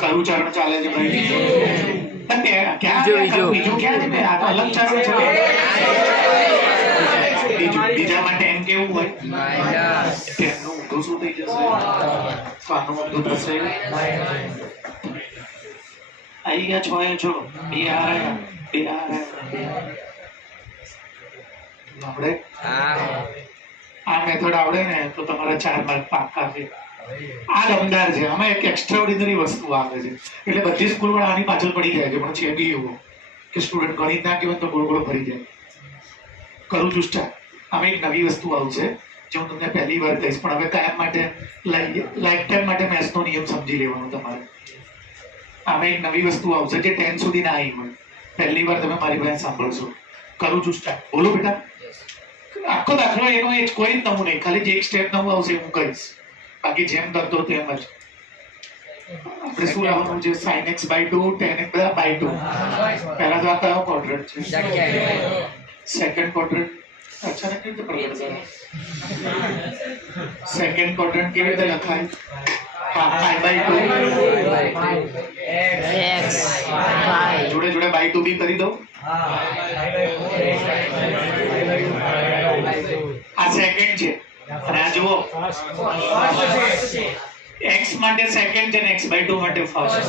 કયું ચરણ ચાલે છે ભાઈ? બીજું ક્યાં છે? આ તો અલગ ચરણ છે. બીજા માટે એમ કેવું હોય? એમનું ઊંધું શું થઈ જશે? તો આનું ઊંધું થશે. આવી ગયા છો? છો બે આપણે આ મેથડ આવડે ને તો તમારા 4 માર્ક પાક્કા છે. આ દમદાર છે. આમાં એક એક્સ્ટ્રાઓર્ડિનરી વસ્તુ આવે છે. એટલે બધી સ્કૂલ વાળા આની પાછળ પડી જાય છે. પણ છે બી એવું કે સ્ટુડન્ટ ગણિત ના કહેવાય તો ગોળ ગોળ ફરી જાય. કરું છું સ્ટાર્ટ. આમાં એક નવી વસ્તુ આવશે જે હું તમને પહેલી વાર કહીશ, પણ હવે કાયમ માટે લાઈફ ટાઈમ માટે મેથ્સનો નિયમ સમજી લેવાનો તમારે. આમાં એક નવી વસ્તુ આવશે જે 10 સુધી ના આવી હોય. પહેલી વાર તમે મારી પાસે સાંભળશો. કરું છું સ્ટાર્ટ. બોલો બેટા. આખો દાખલો એનો એ જ કોઈ નવું નહીં. ખાલી જે એક સ્ટેપ નવું આવશે હું કહીશ. બાકી જેમ કરતો તેમ જ. આપણે શું લાવવાનું છે? sin x by 2, tan x by 2. પહેલા તો આ કયો ક્વોડ્રન્ટ છે? Second quadrant. અચ્છા, કેવી રીતે પ્રગટ કરે? સેકન્ડ ક્વોડ્રન્ટ કેવી રીતે લખાય? પાઈ બાય 2 જોડે જોડે બાય 2 બી કરી દો. આ સેકન્ડ છે અને આ જુઓ x માટે સેકન્ડ છે ને x બાય 2 માટે ફર્સ્ટ.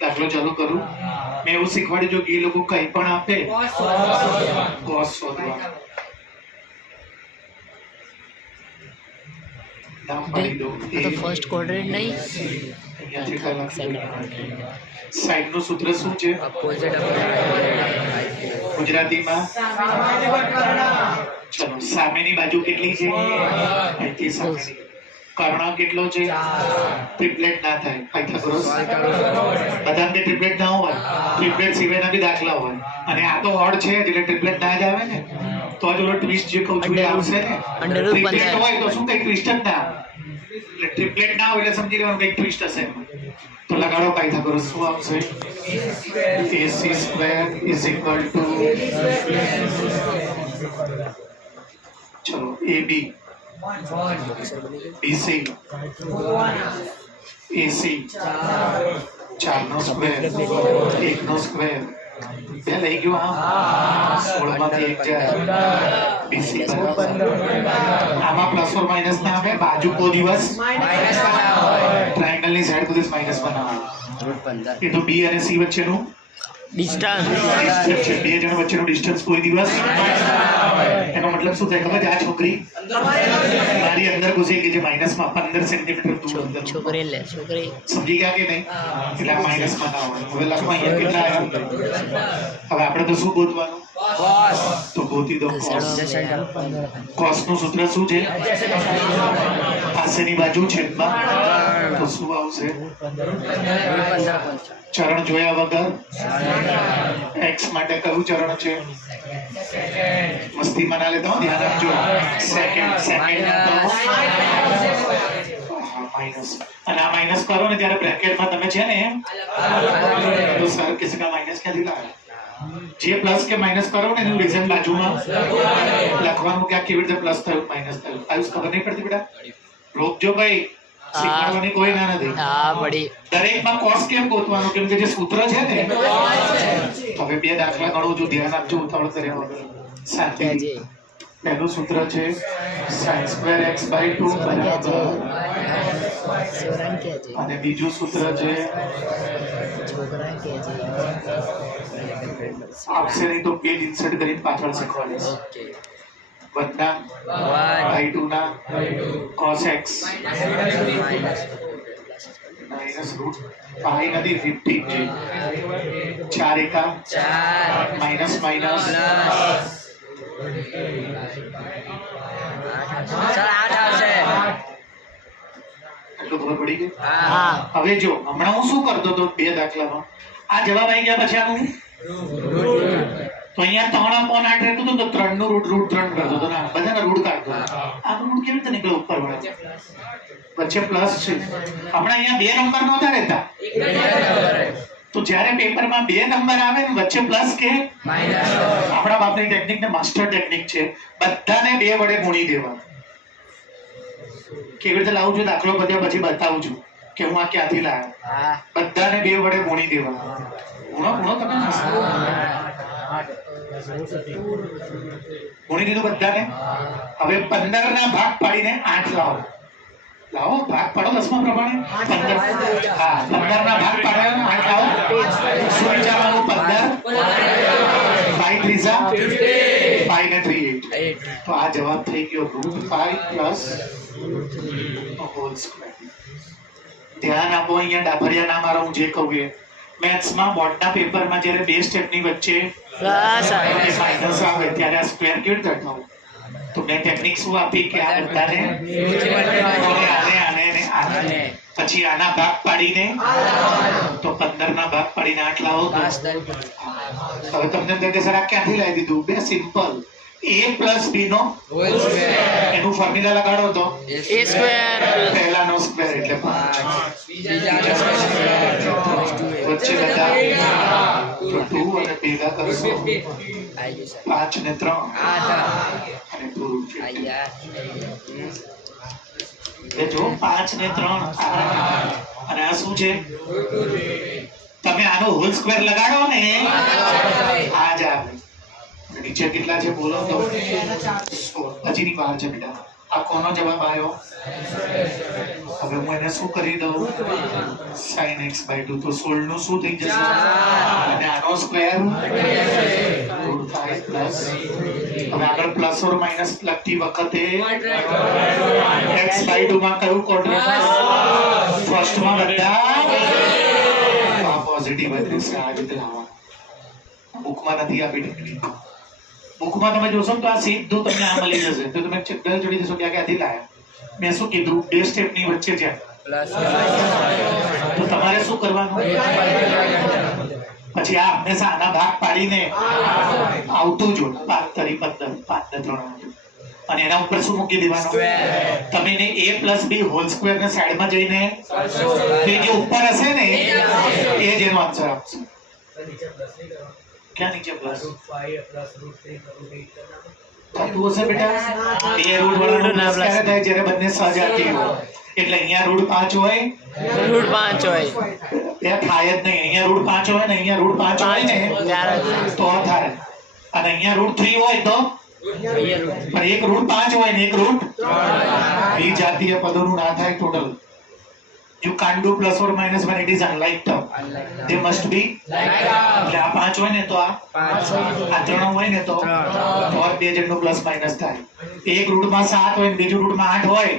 દાખલો ચાલુ કરું. મેં એવું શીખવાડ્યું જો કે એ લોકો કંઈ પણ આપે cos શોધવા. નામ પાડી દો. તો ફર્સ્ટ ક્વોડ્રન્ટ નહીં, અહીંયાથી કલાક સેકન્ડ ક્વોડ્રન્ટ. સાઈડ નું સૂત્ર શું છે અપોઝિટ ગુજરાતીમાં? ચલો, સામેની બાજુ કેટલી છે? અહીંથી સામેની. કર્ણ કેટલો છે? ટ્રિપલેટ ના થાય. પાયથાગોરસ બધાને ટ્રિપલેટ ના હોય. ટ્રિપલેટ સિવાયના બી દાખલા હોય અને આ તો ઓડ છે એટલે ટ્રિપલેટ ના જ આવે ને. તો જ ઓલો ટ્વિસ્ટ જે કહું છું એ આવશે ને. ટ્રિપલેટ હોય તો શું કઈ ટ્વિસ્ટ જ ના આવે. એટલે ટ્રિપલેટ ના હોય એટલે સમજી લેવાનું કઈ ટ્વિસ્ટ હશે. તો લગાડો પાયથાગોરસ. શું આવશે? AC² ચલો AB BC AC 4 નો સ્ક્વેર 1 નો સ્ક્વેર. બે લઈ ગયો. હા, 16 માંથી 1 જાય. BC આમાં પ્લસ ઓર માઇનસ ના આવે. બાજુ કો દિવસ ટ્રાયેંગલ ની સાઈડ કો દિવસ માઇનસ બનાવવાનો. એ તો B અને C વચ્ચેનું ડિસ્ટન્સ. બે જણ વચ્ચેનું ડિસ્ટન્સ કોઈ દિવસ. એનો મતલબ શું થાય ખબર છે? આ છોકરી મારી અંદર ઘૂસી ગઈ છે માઇનસમાં 15 સેન્ટીમીટર દૂર અંદર. છોકરી લે છોકરી સમજી ગયા કે નહીં? એટલે આ માઇનસમાં ના હોય. હવે લખો અહીંયા કેટલા આવ્યા? હવે આપણે તો શું ગોતવાનું? તો ગોતી દો cos નું સૂત્ર શું છે? પાસેની બાજુ છેદમાં. તો શું આવશે? ચરણ જોયા વગર x માટે કયું ચરણ છે? મસ્તીમાં ના લેતા હો, ધ્યાન રાખજો. Second minus. અને આ માઇનસ કરો ને ત્યારે બ્રેકેટમાં તમે છે ને તો સર કિસી કા માઇનસ ક્યાંથી લાવે? જે પ્લસ કે માઇનસ કરો ને એનું રીઝન બાજુમાં લખવાનું કે આ કેવી રીતે પ્લસ થયું માઇનસ થયું. આયુષ ખબર નહીં પડતી બેટા? રોકજો ભાઈ, શીખવાડવાની કોઈ ના નથી. હા પડી. દરેકમાં કોસ કેમ ગોતવાનું? કેમ કે જે સૂત્ર છે ને. હવે બે દાખલા ગણું છું, ધ્યાન આપજો. ઉતાવળ કર્યા વગર શાંતિ. પહેલું સૂત્ર છે sin સ્ક્વેર x બાય 2 બરાબર અને બીજું સૂત્ર છે આપશે નહીં તો પેજ ઇન્સર્ટ કરીને પાછળ શીખવાડીશ વત્તા y2 ના cos x માઇનસ રૂટ પાઈ નથી 15 છે 4 એકા માઇનસ માઇનસ એટલું ખબર પડી ગઈ હવે જો હમણાં હું શું કરતો હતો બે દાખલામાં આ જવાબ આવી ગયા પછી આનું તો અહીંયા 3/8 રહેતું હતું તો 3 નું રૂટ 3 કરતો હતો ને બધાના રૂટ કાઢતો આ રૂટ કેવી રીતે નીકળે ઉપર વળે વચ્ચે પ્લસ છે હમણાં અહીંયા બે નંબર નહોતા રહેતા તો જ્યારે પેપરમાં બે નંબર આવે ને વચ્ચે પ્લસ કે માઈનસ આપણા બાપની ટેકનિક ને માસ્ટર ટેકનિક છે બધાને બે વડે ગુણી દેવા કેવી રીતે લાવું છું દાખલો બધ્યા પછી બતાવું છું કે હું આ ક્યાંથી લાવ્યો બધાને બે વડે ગુણી દેવા ગુણો તમે ગુણી દીધું બધાને હવે 15 ના ભાગ પાડીને 8 લાવો લાવો ભાગ પાડો 10 પ્રમાણે 15 હા 15 ના ભાગ પાડ્યા 8 લાવો શું વિચારવાનું 15 5 ત્રીજા 5 ને 3 8 તો આ જવાબ થઈ ગયો √5 હોલ સ્ક્વેર ધ્યાન આપો અહીંયા ડાભરિયા ના મારો હું જે કહું એ મેથ્સમાં બોર્ડના પેપરમાં જ્યારે બે સ્ટેપની વચ્ચે પ્લસ અને માઈનસ આવે ત્યારે આ સ્ક્વેર કેવી રીતે હટાવું તો મેં ટેકનિક શું આપી કે આ બધાને આને પછી આના ભાગ પાડીને તો 15 ના ભાગ પાડીને 8 લાવો હવે તમને કહે સર આ ક્યાંથી લાવી દીધું બે સિમ્પલ a + b નો હોલ સ્ક્વેર એનું ફોર્મ્યુલા લગાડો તો a સ્ક્વેર પહેલાનો સ્ક્વેર એટલે 5 બીજાનો સ્ક્વેર વચ્ચે બધા તો 2 અને ભેગા કરશો 5 ને 3 અને 2 એ જો 5 ને 3 અને આ શું છે તમે આનો હોલ સ્ક્વેર લગાડો ને આ જ આવે નીચે કેટલા છે બોલો તો હજીની બહાર છે બેટા આ કોનો જવાબ આવ્યો હવે હું એને શું કરી દઉં sin x by 2 તો 16 નું શું થઈ જશે અને આનો સ્ક્વેર √5 પ્લસ હવે આગળ પ્લસ ઓર માઈનસ લખતી વખતે x by 2 માં કયું કોડ્રેટ ફર્સ્ટ માં બધા આ પોઝિટિવ હશે આ રીતે લાવવાનું બુકમાં નથી આપી ટેકનિક બુકમાં તમે જોશો તો આ સીધું તમને આ મળી જશે તો તમે ચિત્ર જોડી દેશો કે આ ક્યાંથી લાયા મેં શું કીધું બે સ્ટેપની વચ્ચે છે તો તમારે શું કરવાનું પછી આ હંમેશા આના ભાગ પાડીને આવતું જો 5 તરી 15 5 ને 3 અને એના ઉપર શું મૂકી દેવાનું તમે એને a + b હોલ સ્ક્વેર ને સાઈડમાં જઈને જે ઉપર હશે ને એ જ એનો આન્સર આપશે क्या नीचे प्लस √5 + √3 હશે બેટા એ રૂટ વાળો પ્લસ ક્યારે થાય જ્યારે બંને સજાતી હોય એટલે અહીંયા √5 હોય એ થાય જ નહીં અહીંયા √5 હોય ને અહીંયા √5 હોય ને તો થાય અને અહીંયા √3 હોય તો પણ એક √5 હોય ને એક √3 જાતીય પદોનું ના થાય total You can't do plus or minus when it is unlike term. They must be like એટલે આ 5 હોય ને તો આ 3 હોય ને તો ઓર બે જણનો પ્લસ માઈનસ થાય એક રૂટમાં 7 હોય ને બીજું રૂટમાં 8 હોય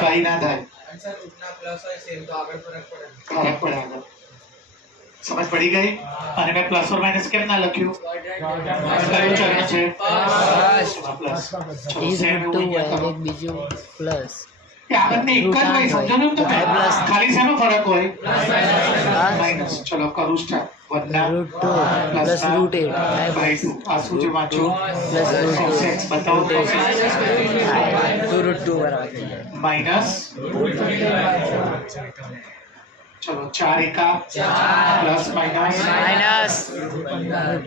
કઈ ના થાય આન્સર રૂટના પ્લસ હોય સેમ તો આગળ ફરક પડે આગળ સમજ પડી ગઈ અને મેં પ્લસ ઓર માઈનસ કેમ ના લખ્યું કયું ચરણ છે પ્લસ સેમ બીજું પ્લસ આપણને એક જ હોય સમજવાનું તો ખાલી શેનો ફરક હોય માઈનસ ચલો કરું સ્ટાર્ટ વત્તા પ્લસ √8 બાય 2 આ શું છે વાંચો પ્લસ √6 બતાવો તો 2√2 બરાબર માઈનસ ચલો 4 એકા પ્લસ માઈનસ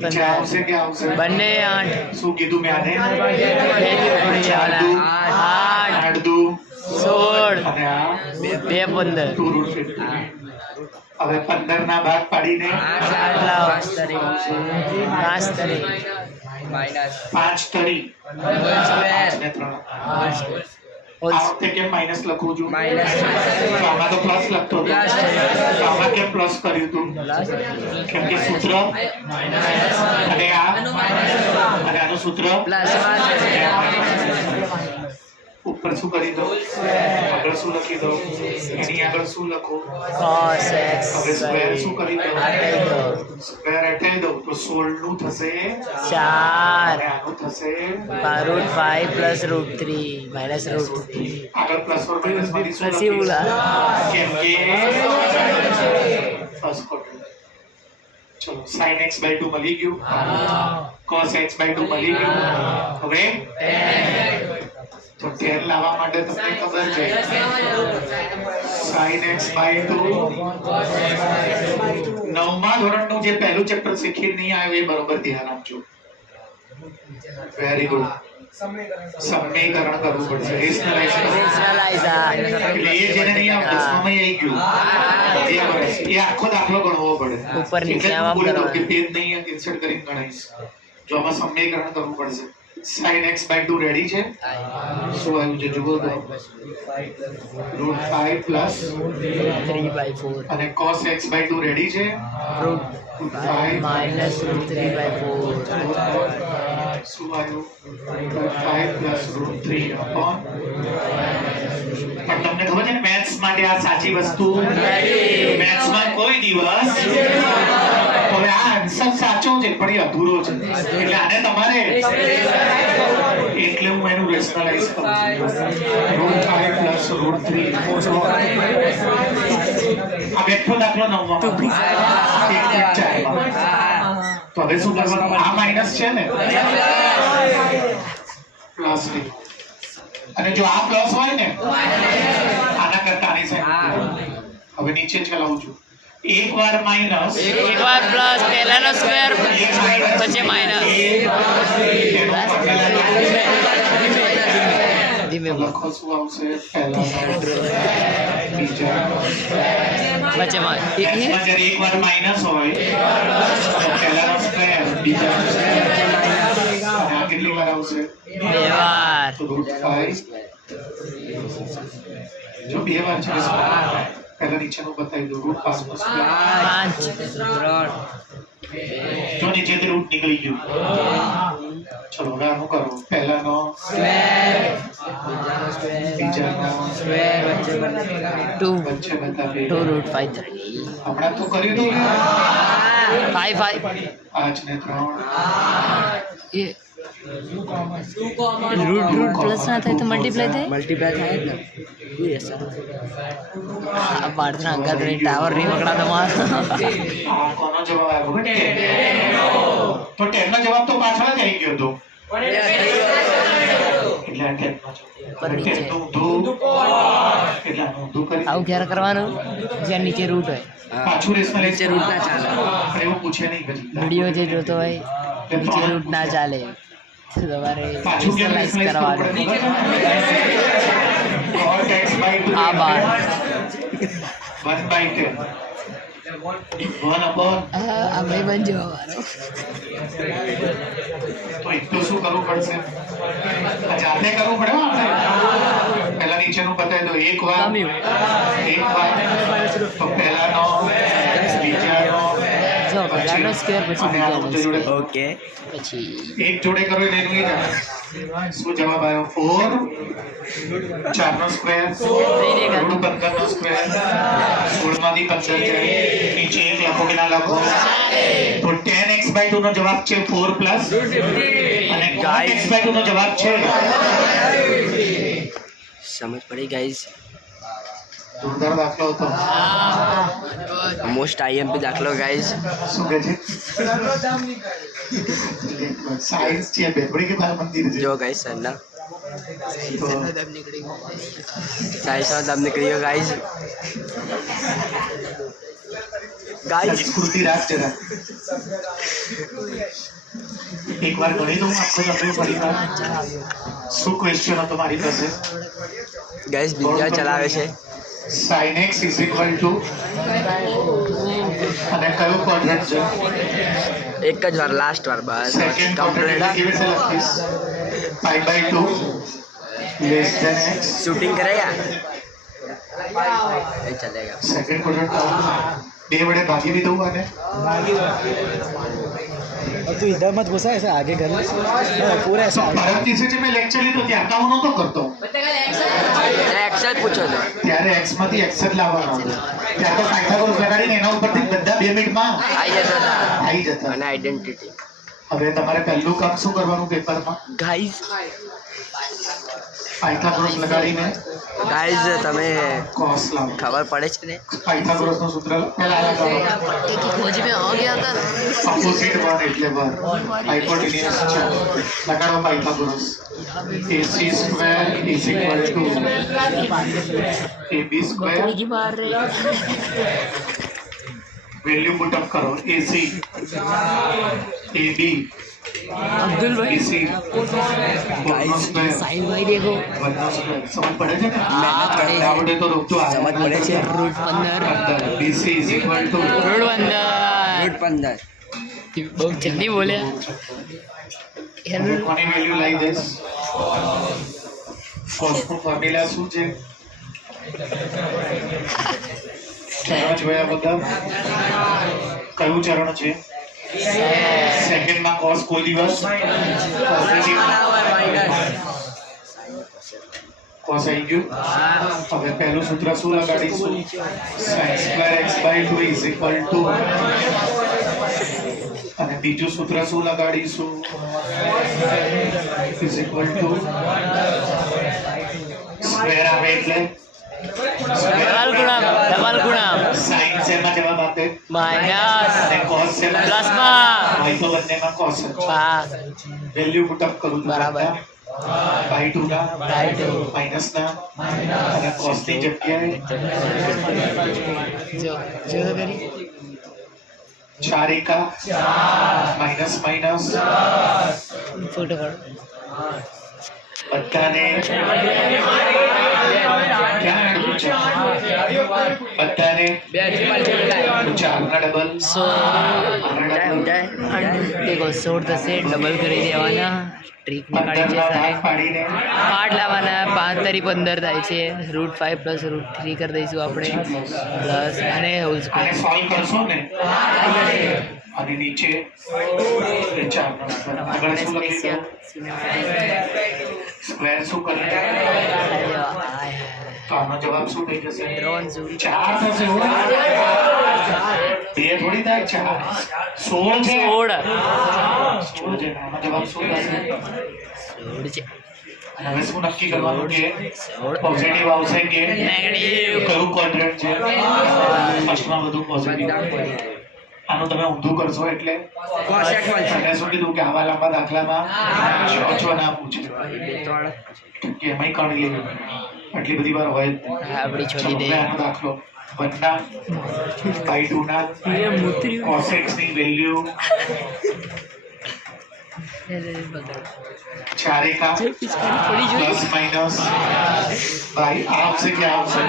क्या આવશે કે આવશે બંને 8 શું કીધું મેં આને 8 2 16 અને આ 2 15 હવે 15 ના ભાગ પાડીને 5 તરી 5 તરી સ્ક્વેર 5 ને 3 હોલ આ વખતે કેમ માઇનસ લખું છું માઇનસ તો આમાં તો પ્લસ લખતો હતો પ્લસ તો આમાં કેમ પ્લસ કર્યું હતું કેમ કે સૂત્ર અને આનું સૂત્ર પ્લસ ઉપર શું કરી દો આગળ શું લખી દો એની આગળ શું લખો cos x હવે સ્ક્વેર શું કરી દો હટાવી દો સ્ક્વેર હટાવી દો તો 16 નું થશે 4 અને આનું થશે √5 પ્લસ √3 માઇનસ √3 આગળ પ્લસ ઓર માઇનસ માંથી શું પછી લખીશું? ઓલા કેમ કે ફર્સ્ટ ક્વોડ્રન્ટ ચલો sin x/2 મળી ગયું cos x/2 મળી ગયું હવે તો 10 લાવવા માટે તમને ખબર છે sin x/2 નવમા ધોરણનું જે પહેલું ચેપ્ટર શીખી નહીં આવ્યું એ બરોબર ધ્યાન આપજો વેરી ગુડ સમીકરણ કરવું પડશે રેશનલાઇઝ એટલે એ જેને નહીં આવડે સમય આવી ગયું એ આખો દાખલો ગણવો પડે ઉપર નીચે એટલે આમ હું બોલી દઉં કરવાનું. કે પેજ નહીં ઇન્સર્ટ કરીને ગણાઈશ જો આમાં સમીકરણ કરવું પડશે sin x/2 રેડી છે શું આવ્યું છે જુઓ તો √5 પ્લસ 3/4 અને cos x/2 રેડી છે √5 માઇનસ √3/4 શું આવ્યું √5 પ્લસ √3 અપોન પણ તમને ખબર છે ને મેથ્સ માટે આ સાચી વસ્તુ મેથ્સમાં કોઈ દિવસ હવે આ આન્સર સાચો છે પણ એ અધૂરો છે એટલે આને તમારે એટલે હું એનું રેશનલાઇઝ કરું છું √5 પ્લસ √3 આ બેઠો દાખલો નવમાં તો હવે શું કરવાનું આ માઇનસ છે ને પ્લસ અને જો આ પ્લસ હોય ને આના કરતા આની સાઈડ હવે નીચે ચલાવું છું એકવાર માઇનસ એકવાર પ્લસ પહેલાનો સ્ક્વેર પછી માઇનસ ધીમે લખો શું આવશે પહેલાનો બીજાનો વચ્ચે મેથ્સમાં જ્યારે એકવાર માઇનસ હોય તો પહેલાનો સ્ક્વેર બીજાનો સ્ક્વેર અને આ કેટલી વાર આવશે બે વાર તો √5 જો બે વાર છે પહેલા નીચેનું બતાવી દો √5 નો સ્ક્વેર 5 જો નીચેથી રૂટ નીકળી ગયું ચલો હવે આનું કરો પહેલાનો બીજાનો વચ્ચે બતાવી 2 √5 હમણાં તો કરી દો 5 5 ને 3 એ √√ પ્લસ ના થાય તો મલ્ટીપ્લાય થાય મલ્ટીપ્લાય થાય જ ને આ પાર્થના અંગાત ટાવર નહીં પકડા તમારો આ કોનો જવાબ આવ્યો તો 10 નો જવાબ તો પાછળ જ આવી ગયો હતો એટલે આ 10 નો પર નીચે. જવાબ ઊંધું એટલે આનું ઊંધું કરી આવું ક્યારે કરવાનું જ્યાં નીચે રૂટ હોય પાછું રેશનલાઇઝ નીચે રૂટ ના ચાલે. પણ એવું પૂછે નહીં પછી વિડીયો જે જોતો હોય નીચે રૂટ ના ચાલે તો તમારે પાછું કેમ visualize રેશનલાઇઝ કરવું કરવાનું પડે cos x/2 આ બાર 1/10 1 upon આ ભાઈ બન જવાનો તો એક તો શું કરવું પડશે આ જાતે કરવું પડે હો આપણે પહેલા નીચેનું બતાવી દો એકવાર તો પહેલાનો બીજાનો જો પહેલાનો સ્ક્વેર પછી અને આ બીજાનો જોડે સ્ક્વેર ઓકે પછી એક જોડે કરો એટલે એનું ઈ જ આવે. શું જવાબ આવ્યો 4 4 નો સ્ક્વેર √15 નો સ્ક્વેર 16 માંથી 15 જાય નીચે એક લખો કે ના લખો તો 10x/2 નો જવાબ છે 4 પ્લસ અને x/2 નો જવાબ છે સમજ પડી ગાઈસ જોરદાર દાખલો હતો મોસ્ટ આઈએમપી દાખલો ગાઈસ શું કહે છે સાયન્સ છે બેબડી કે બાલ મંદિર છે જો ગાઈસ સરના તો ગાઈસ નો દમ નીકળ્યો ગાઈસ ગાઈસ સ્ફૂર્તિ રાખ જરા એકવાર ગણી દઉં આખો આપણે ફરીવાર શું ક્વેશ્ચન હતો મારી પાસે ગાઈસ બીજા ચલાવે છે sin x is equal to અને કયું ક્વોડ્રન્ટ છે એક જ વાર લાસ્ટ વાર બસ સેકન્ડ ક્વોડ્રન્ટ કેવી રીતે લખીશ pi by 2 less than x shooting करेगा ये चलेगा सेकंड क्वोड्रंट બે વડે ભાગી भी દઉં આને अब तू इधर मत घुसा ऐसे आगे कर ले पूरा ऐसा ભારત તીસરી જે મેં લેક્ચર લીધો ત્યાં કામ નહોતો કરતો एक्सेल पूछो तो ત્યારે x માંથી x જ લાવવાનો ત્યાં તો પાયથાગોરસ લગાડીને એના ઉપરથી બધા 2 મિનિટમાં आई जाता था આવી જતા અને આઈડેન્ટિટી હવે તમારે પહેલું કામ શું કરવાનું પેપરમાં ગાઈઝ પાયથાગોરસ લગાડીને તમે cos લાવો ખબર પડે છે ને પાયથાગોરસનો સૂત્ર પહેલા લગાવો पट्टे की खोज में आ गया था ऑपोजिट वन એટલે वन हाइपोटेन्यूज છે લગાડો Pythagoras ac square is equal to ab square की मार रहे वैल्यू पुट अप करो ac ab अब्दुल भाई ac गाइस साइन भाई देखो समझ पड़े છે ને મહેનત કરી આવડે તો રોકતો આ समझ पड़े છે root 15 bc is equal to root 15 बहुत जल्दी बोले यार કોની વેલ્યુ લઈ દેસ કોસનો ફોર્મ્યુલા શું છે ચરણ જોયા બધા કયું ચરણ છે સેકન્ડ માં cos કોઈ દિવસ પોઝિટિવ cos આવી ગયું હવે પહેલું સૂત્ર શું લગાડીશું sin square x by 2 is equal to અને બીજું સૂત્ર શું લગાડીશું is equal to સ્ક્વેર આવે એટલે डबल गुणा sin શેમાં જવાબ આપે माइनस અને cos શેમાં प्लस में હોય તો બંનેમાં cos જ છે વેલ્યુ પુટ અપ કરું છું બરાબર. by 2 ના by 2 માઈનસ ના અને cos ની જગ્યાએ जो जो करी 4 एका माइनस माइनस फोटो करो બધાને બધાને 4 ડબલ सो देखो 16 से डबल કરી દેવાના ટ્રીક નીકાળી છે સાહેબ પાડીને 8 લાવવાના 5 તરી 15 થાય છે √5 પ્લસ √3 કરી દઈશું આપણે પ્લસ અને હોલ આને સ્ક્વેર સોલ્વ કરશો ને અને નીચે 4 આગળ શું લખી દો સ્ક્વેર શું કરી તો આનો જવાબ શું થઈ જશે ડ્રોન શું 4 થશે બે થોડી થાય 4 16 છે 16 છે આનો જવાબ શું થશે 16 છે અને હવે શું નક્કી કરવાનું કે 16 પોઝિટિવ આવશે કે નેગેટિવ કયું ક્વોડ્રન્ટ છે ફર્સ્ટમાં બધું પોઝિટિવ આનું તમે ઊંધું કરશો એટલે મેં શું કીધું કે આવા લાંબા દાખલામાં છ ના પૂછે કે એમાંય કાઢી લેવું આટલી બધી વાર હોય જ નહીં. આપણી ચલો, છોડી દે હવે આનો દાખલો 1 ના by 2 ના cos x ની વેલ્યુ 4 એકા પ્લસ માઇનસ બાય આવશે કે આવશે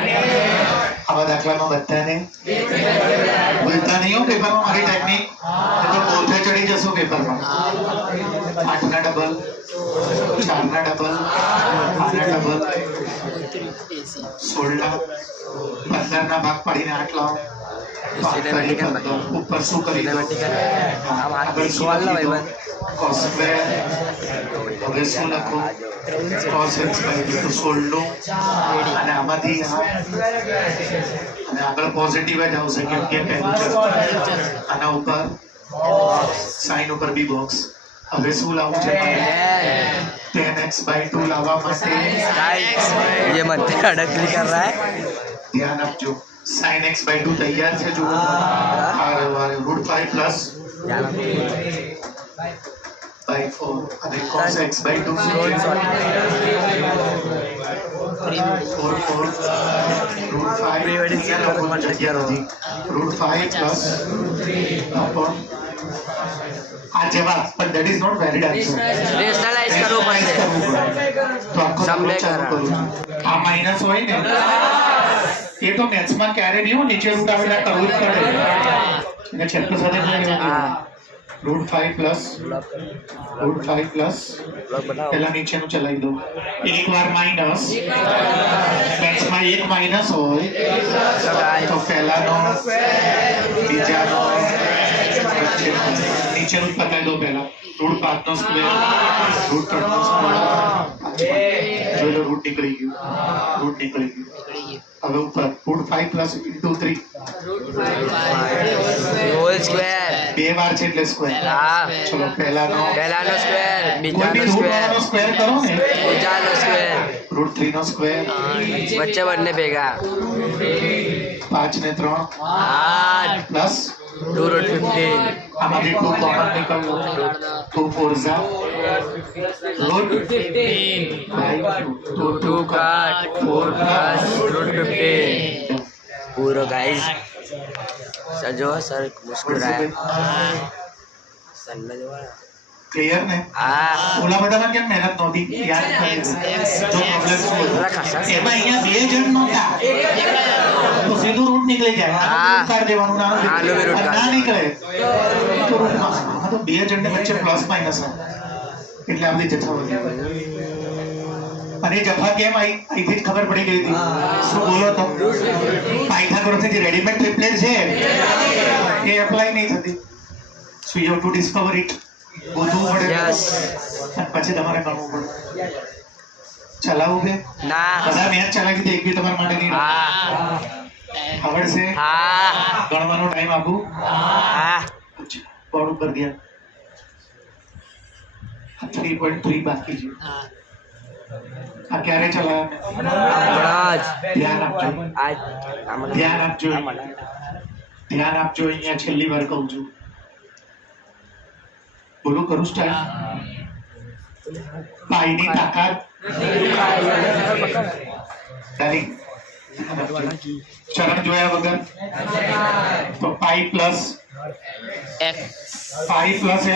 આવા દાખલામાં બધાને ભૂલતા નહીં હો પેપરમાં મારી ટેકનિક તો પોતે ચડી જશો પેપરમાં 8 ના ડબલ 4 ના ડબલ 8 ના ડબલ 16 ના 15 ના ભાગ પાડીને 8 લાવો ઉપર શું કરી દો cos square હવે શું લખો cos x by 2 તો 16 અને આમાંથી અને આગળ પોઝિટિવ જ આવશે કેમ કે પહેલું છે આના ઉપર સાઇન ઉપર બી બોક્સ હવે શું લાવવું છે 10x by 2 લાવવા માટે ये मत अड़कली कर रहा है ધ્યાન આપજો sin x by 2 તૈયાર છે જો √5 પ્લસ by 4 અને cos x by 2 4 √5 plus upon આ જવાબ પણ that is not valid answer રેશનલાઇઝ કરવું પડશે તો આખો સમલે ચાલુ કરું છું. આ માઈનસ હોય ને એ તો મેથ્સમાં ક્યારે નહીં હો, નીચે રૂટ આવે એટલે કરવું જ પડે. એટલે છેલ્લું સાથે જ લઈ લેવાનું. √5 પ્લસ પહેલા નીચેનું ચલાવી દો. એક વાર માઇનસ, મેથ્સમાં એક માઇનસ હોય તો પહેલાનો બીજાનો નીચેનું પતાવી દો. પહેલા √5 નો સ્ક્વેર, √3 નો સ્ક્વેર. જોઈ લો, રૂટ નીકળી ગયું. હવે ઉપર √5 પ્લસ * 3 હોલ સ્ક્વેર. બે વાર છે એટલે સ્ક્વેર. ચલો પહેલાનો સ્ક્વેર, કોઈ બી √1 નો સ્ક્વેર કરો ને, બીજાનો સ્ક્વેર, √3 નો સ્ક્વેર, વચ્ચે બંને ભેગા 5 ને 3 8 પ્લસ 2√15. આમાંથી 2 કોમન નીકળ્યો. 2 4 ઝા √15 2 કાટ 4 પ્લસ √15. પૂરો ગાઈસ. સજો સર મુસ્કુરાયા. સલ્લા જોવા. ક્લિયર ને? ઓલા બધામાં કેમ મહેનત નહોતી? યાદ કરી લો. જો પ્રોબ્લેમ શું હતો? એમાં અહીંયા બે જણ નહોતા તો સીધું રૂટ નીકળી જાય. આનું કાઢ દેવાનું, ના નીકળે તો રૂટમાં. આમાં તો બે જણને વચ્ચે પ્લસ માઇનસ એટલે આ બધી જથ્થા વધી. અને જથ્થા કેમ આવી? અહીંથી જ ખબર પડી ગઈ હતી. શું બોલો તો? પાયથાગોરસની જે રેડીમેડ ટ્રિપલેટ છે એ એપ્લાય નહીં થતી. So you have to discover it. ગોતવું પડે અને પછી તમારે કરવું પડે. ચલાવવું છે? બધા મેચ ચલાવી દે, એક બી તમારા માટે નહીં. આવડશે? ગણવાનો ટાઈમ આપું? બોર્ડ ઉપર ધ્યાન. 3.3 બાકી છે. આ ક્યારે ચલાવ્યા? ધ્યાન આપજો. અહીંયા છેલ્લી વાર કહું છું. બોલું કરું સ્ટાર્ટ? પાઈની તાકાત ચરણ જોયા વગર તો પાઈ પ્લસ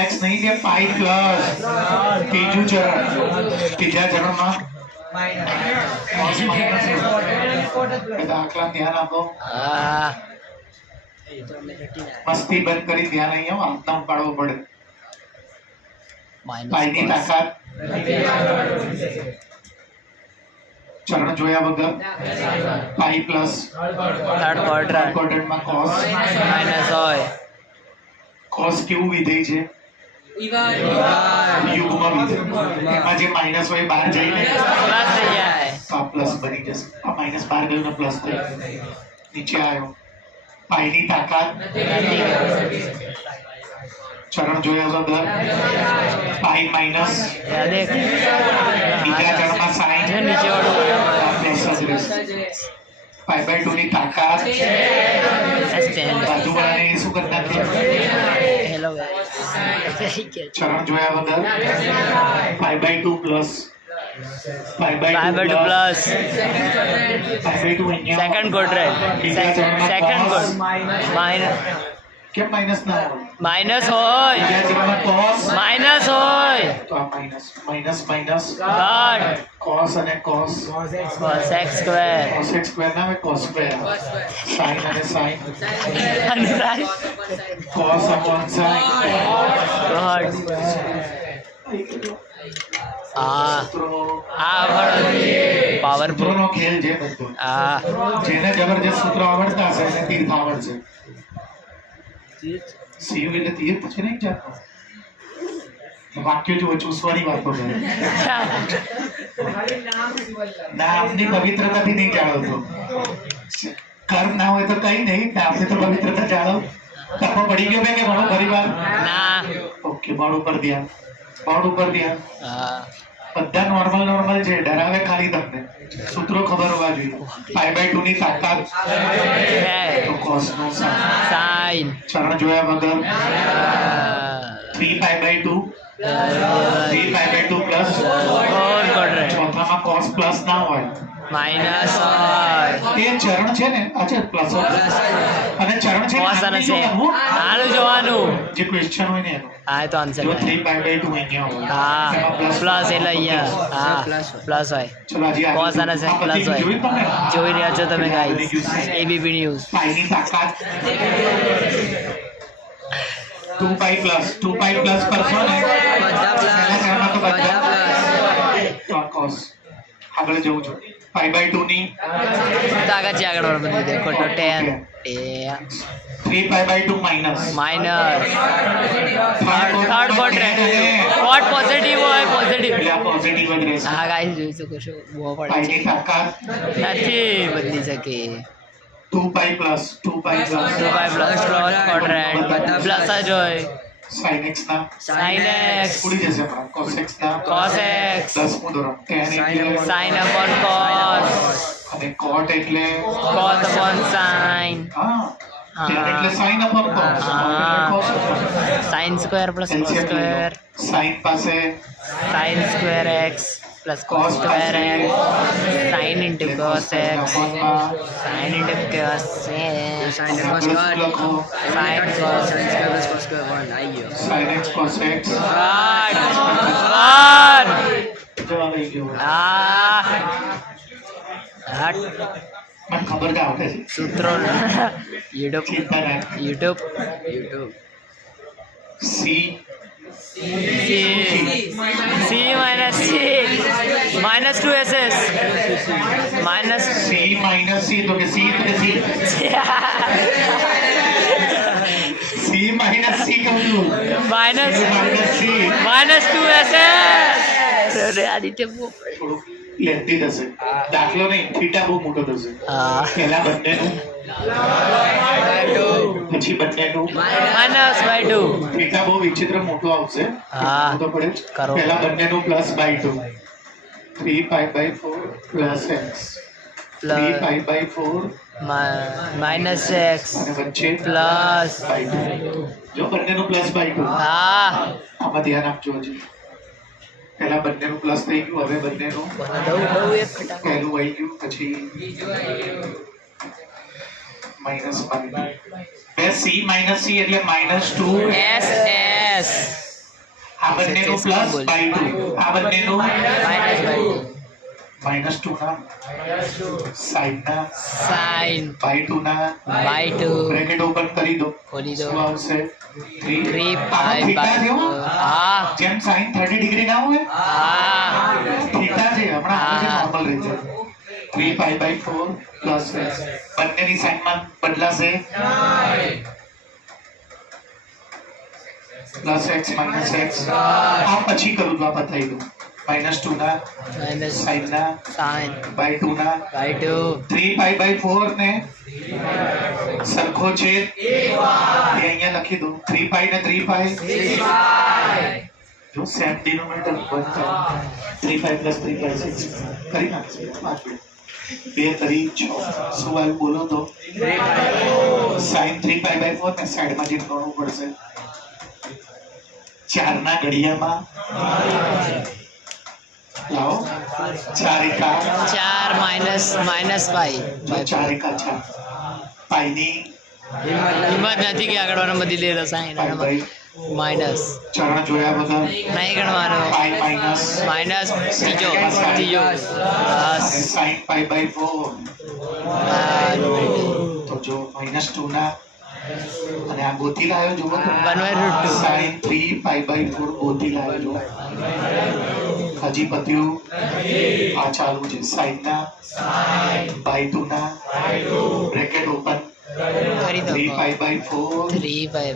x નહીં કે પાઈ પ્લસ ત્રીજું ચરણ. ત્રીજા ચરણમાં દાખલા ધ્યાન આપો. મસ્તી બંધ કરી ધ્યાન અહીંયા આમ પાડવો પડે. પાઈની તાકાત ચરણ જોયા વગર પાઈ પ્લસ થર્ડ ક્વોડ્રન્ટમાં કોસ કેવું વિધેય છે? યુગ્મ વિધેય. એમાં જે માઇનસ હોય બહાર જઈને આ પ્લસ બની જશે. આ માઇનસ બહાર ગયું ને પ્લસ થયું, નીચે આવ્યો. પાઈની તાકાત ચરણ જોયા વગર પાઈ માઇનસ બીજા ચરણમાં સાઈન π/2 ની તાકાત બાજુવાળાને શું કરતા ચરણ જોયા વગર π/2 પ્લસ સેકન્ડ ક્વોડ્રન્ટ. કેમ માઇનસ ના હોય? માઇનસ હોય તો આ માઇનસ cos અને cos x સ્ક્વેર ના હોય, cos સ્ક્વેર. sin અને sin cos upon sin. Powerful સૂત્રોનો ખેલ છે બધો. જેને જબરજસ્ત સૂત્રો આવડતા હશે એને તીર્થ આવડશે. સીયુ એટલે તીર્થ છે નહીં જાતો. વાક્ય જો ચૂસવાની વાતો કરે. નામની પવિત્રતાથી નહીં જાળવતો. કર્મ ના હોય તો કઈ નહીં, આપણે તો પવિત્રતા જાળવ. કર્મ પડી ગયો કે ભણો પરિવાર? ઓકે, બોર્ડ ઉપર ધ્યાન. બધા નોર્મલ છે, ડરાવે ખાલી તમને. સૂત્રો ખબર હોવા જોઈએ. π/2 ની તાકાત તો cos નો sin. ચરણ જોયા વગર 3π/2 પ્લસ ચોથામાં cos પ્લસ ના હોય, માઇનસ હોય એ ચરણ છે ને અચ્છા પ્લસ અને ચરણ છે ને કોસ અને આને શું સેક કરવું? આનું જોવાનું જે ક્વેશ્ચન હોય ને એનો હા એ તો આન્સર જો 3/2 અહીંયા હોય હા એમાં plus પ્લસ એટલે અહીંયા હા પ્લસ હોય ચલો આજે આ કોસ અને સેક આ બધી પ્લસ જોઈ હોય તમે જોઈ રહ્યા છો તમે ગાઈસ એબીપી ન્યૂઝ પાઈની તાકાત 2 પ્લસ કરશો ને બધા પહેલા ચરણમાં તો બધા પ્લસ તો આ cos આગળ જવું છું 5/2 ની તાકાત છે આગળ બધી દેખો તો 10 3/2 માઇનસ માઇનસ થર્ડ ક્વોડ્રન્ટ કોટ પોઝિટિવ હોય પોઝિટિવ એટલે આ પોઝિટિવ જ રહેશે હા ગાઈસ જોઈ શકો છો બહુ પડે પાઈની તાકાત છે નથી બદલી શકે 2 પ્લસ 2 પ્લસ ક્વોડ્રન્ટ પ્લસ જ હોય sin x ના sin x ઉડી જશે પણ cos x ના cos x 10મું ધોરણ tan એટલે sin upon cos અને cot એટલે cos upon sin હા tan એટલે sin upon cos હા. cos upon sin square plus cos LCM લઈ લો. square sin પાસે sin square x plus cos square x sin into cos x sin into cos x sin આગળ શું લખો sin cos sin square plus cos square 1 આવી ગયો sin x cos x God જવાબ આવી ગયો ah hot મને ખબર કે આવડે છે સૂત્રો YouTube ચિંતા ના YouTube c C minus C minus 2SS minus c minus c તો કે c c minus c કહું છું minus minus c minus 2SS અરે આદિત્ય બહુ થોડુંક લેન્થી થશે દાખલો નહીં થીટા બહુ મોટો થશે હા પહેલા બંનેનું પછી બંનેનું minus by 2 થીટા બહુ વિચિત્ર મોટો આવશે હા. મોટો પડે છે. કરો. પહેલા બંનેનું +/2 3π/4 plus x 3π/4 minus x અને વચ્ચે plus /2 જો બંનેનું +/2 હા આમાં ધ્યાન આપજો હજી પહેલા બંનેનું પ્લસ થઈ ગયું હવે બંનેનું બહુ એક ફટાક પહેલું આવી ગયું પછી માઇનસ બે c માઇનસ c એટલે -2 SS આ બંનેનું +/2 આ બંનેનું minus by 2 -2 ના sin ના sin /2 ના by 2 બ્રેકેટ ઓપન કરી દો ખોલી દો શું આવશે 3 આમાં pi by થીટા જેવો? હા જેમ sin 30 ડિગ્રી ના હોય હા થીટા છે હમણાં આવે છે હા. નોર્મલ રીતે 3π/4 પ્લસ બંનેની સાઈનમાં બદલાશે પ્લસ x માઇનસ x આ પછી કરું તો આ બતાવી દઉં -2 ના minus sin ના sin /2 ના by 2 3π/4 ને સરખો છે એ અહીંયા લખી દઉં 3π ને 3π જો સેમ ડિનોમિનેટર બંધ કરો 3π + 3π 6 કરી નાખશે 2 કરી 6 શું આવ્યું બોલો તો sin 3π/4 ને સાઈડમાં જે ગણવું પડશે 4 ના ઘડિયામાં લાવો 4 એકા 4 minus pi જો 4 એકા 4 પાઈની હિંમત નથી કે આગળ વાળા બધી લે સાઈન માઇનસ ચરણ જોયા વગર નહીં ગણવાનો પાઈ માઇનસ માઇનસ ત્રીજો બસ sin π/4 તો જો -2 ના અને આ ગોતી લાવ્યો જુઓ તો 1/√2 sin 3π/4 ગોતી લાવ્યો જુઓ હજી પત્યું આ ચાલુ છે sin ના /2 ના બ્રેકેટ ઓપન કરી દો 3π/4 3 pi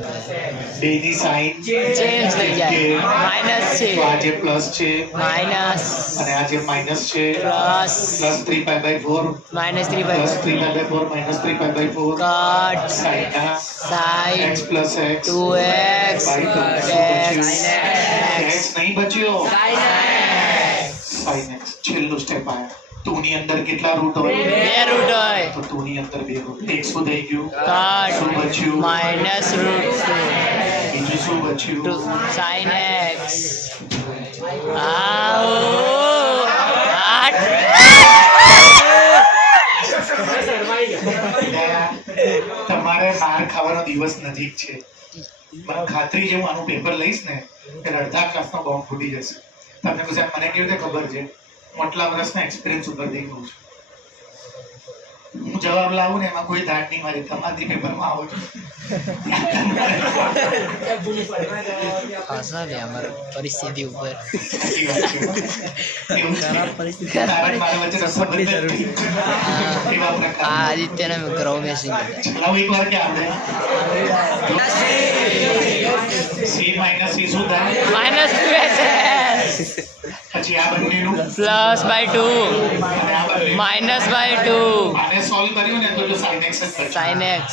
બેની સાઈન ચેન્જ થઈ જાય માઇનસ છે તો આ જે પ્લસ છે માઇનસ અને આ જે માઇનસ છે plus plus 3π/4 minus 3 pi plus 3π/4 minus 3π/4 cut sin ના sin x plus x 2x x નહીં બચ્યો sin x છેલ્લું સ્ટેપ આયા 2 ની અંદર કેટલા રૂટ હોય બે રૂટ હોય તો 2 ની અંદર બે રૂટ એક શું થઈ ગયું શું કટ બચ્યું માઇનસ √2 બીજું શું બચ્યું sin x આવો 8 તમારે માર ખાવાનો દિવસ નજીક છે. મને ખાતરી છે હું આનું પેપર લઈશ ને એટલે અડધા ક્લાસનો બોમ્બ ફૂટી જશે. તમને કહું સાહેબ મને કેવી રીતે ખબર છે? હું આટલા વર્ષના એક્સપિરિયન્સ ઉપર દેખું છું. હું જવાબ લાવું ને એમાં કોઈ દાટ નહીં મારી. તમારી પેપરમાં આવો છો ખાસા લે અમારે પરિસ્થિતિ ઉપર સાચી વાત છે. એવું છે. ખરાબ પરિસ્થિતિ તારા ને મારા વચ્ચે રસ્તો સપોર્ટની બદલાય જરૂર છે. એવા આ પ્રકાર. આદિત્યને ગ્રહ બેસી ગયા ચલાવો એકવાર કે આવડે સી માઇનસ સી શું થાય? -2s પછી આ બંનેનું +/2 અને આ બંને -/2 આને સોલ્વ કર્યું ને તો જો sin x જ થશે. sin x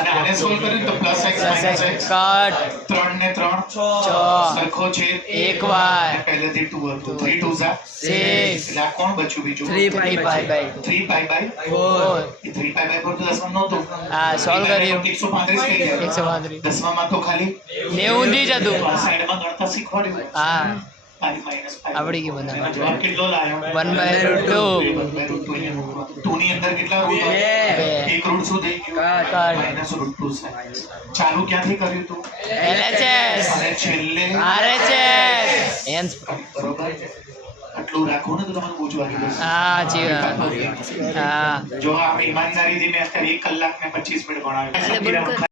અને આને સોલ્વ કર્યું તો plus x + minus x x cut 3 ને 3 6 સરખો છે. 1y પહેલેથી 2 હતું 3 2 ઝા 6 એટલે આ કોણ બચ્યું બીજું? 3π/2 3 pi by 4 A 3 pi by 4 તો દસમાં નહોતું. આ સોલ્વ કર્યું 135 થઈ ગયા. 135 દસમામાં તો ખાલી 90 ઊંધી જ હતું આ સાઈડમાં ગણતા શીખવાડ્યું. હા પાઈ માઇનસ પાઈ. આવડી ગયું બધા. એનો જવાબ કેટલો લાયો? 1/√2 2 ની અંદર કેટલા રૂટ હોય? બે. એક રૂટ શું થઈ ગયું? કટ -√2 છે. ચાલુ ક્યાંથી કર્યું તું? LHS અને છેલ્લે RHS હેન્સ બરોબર. આટલું રાખો ને તો તમારું બહુ જ વાગી જશે. હા જી હા જો આ ઈમાનદારીથી મેં અત્યારે 1 કલાક ને 25 મિનિટ ભણાવ્યું.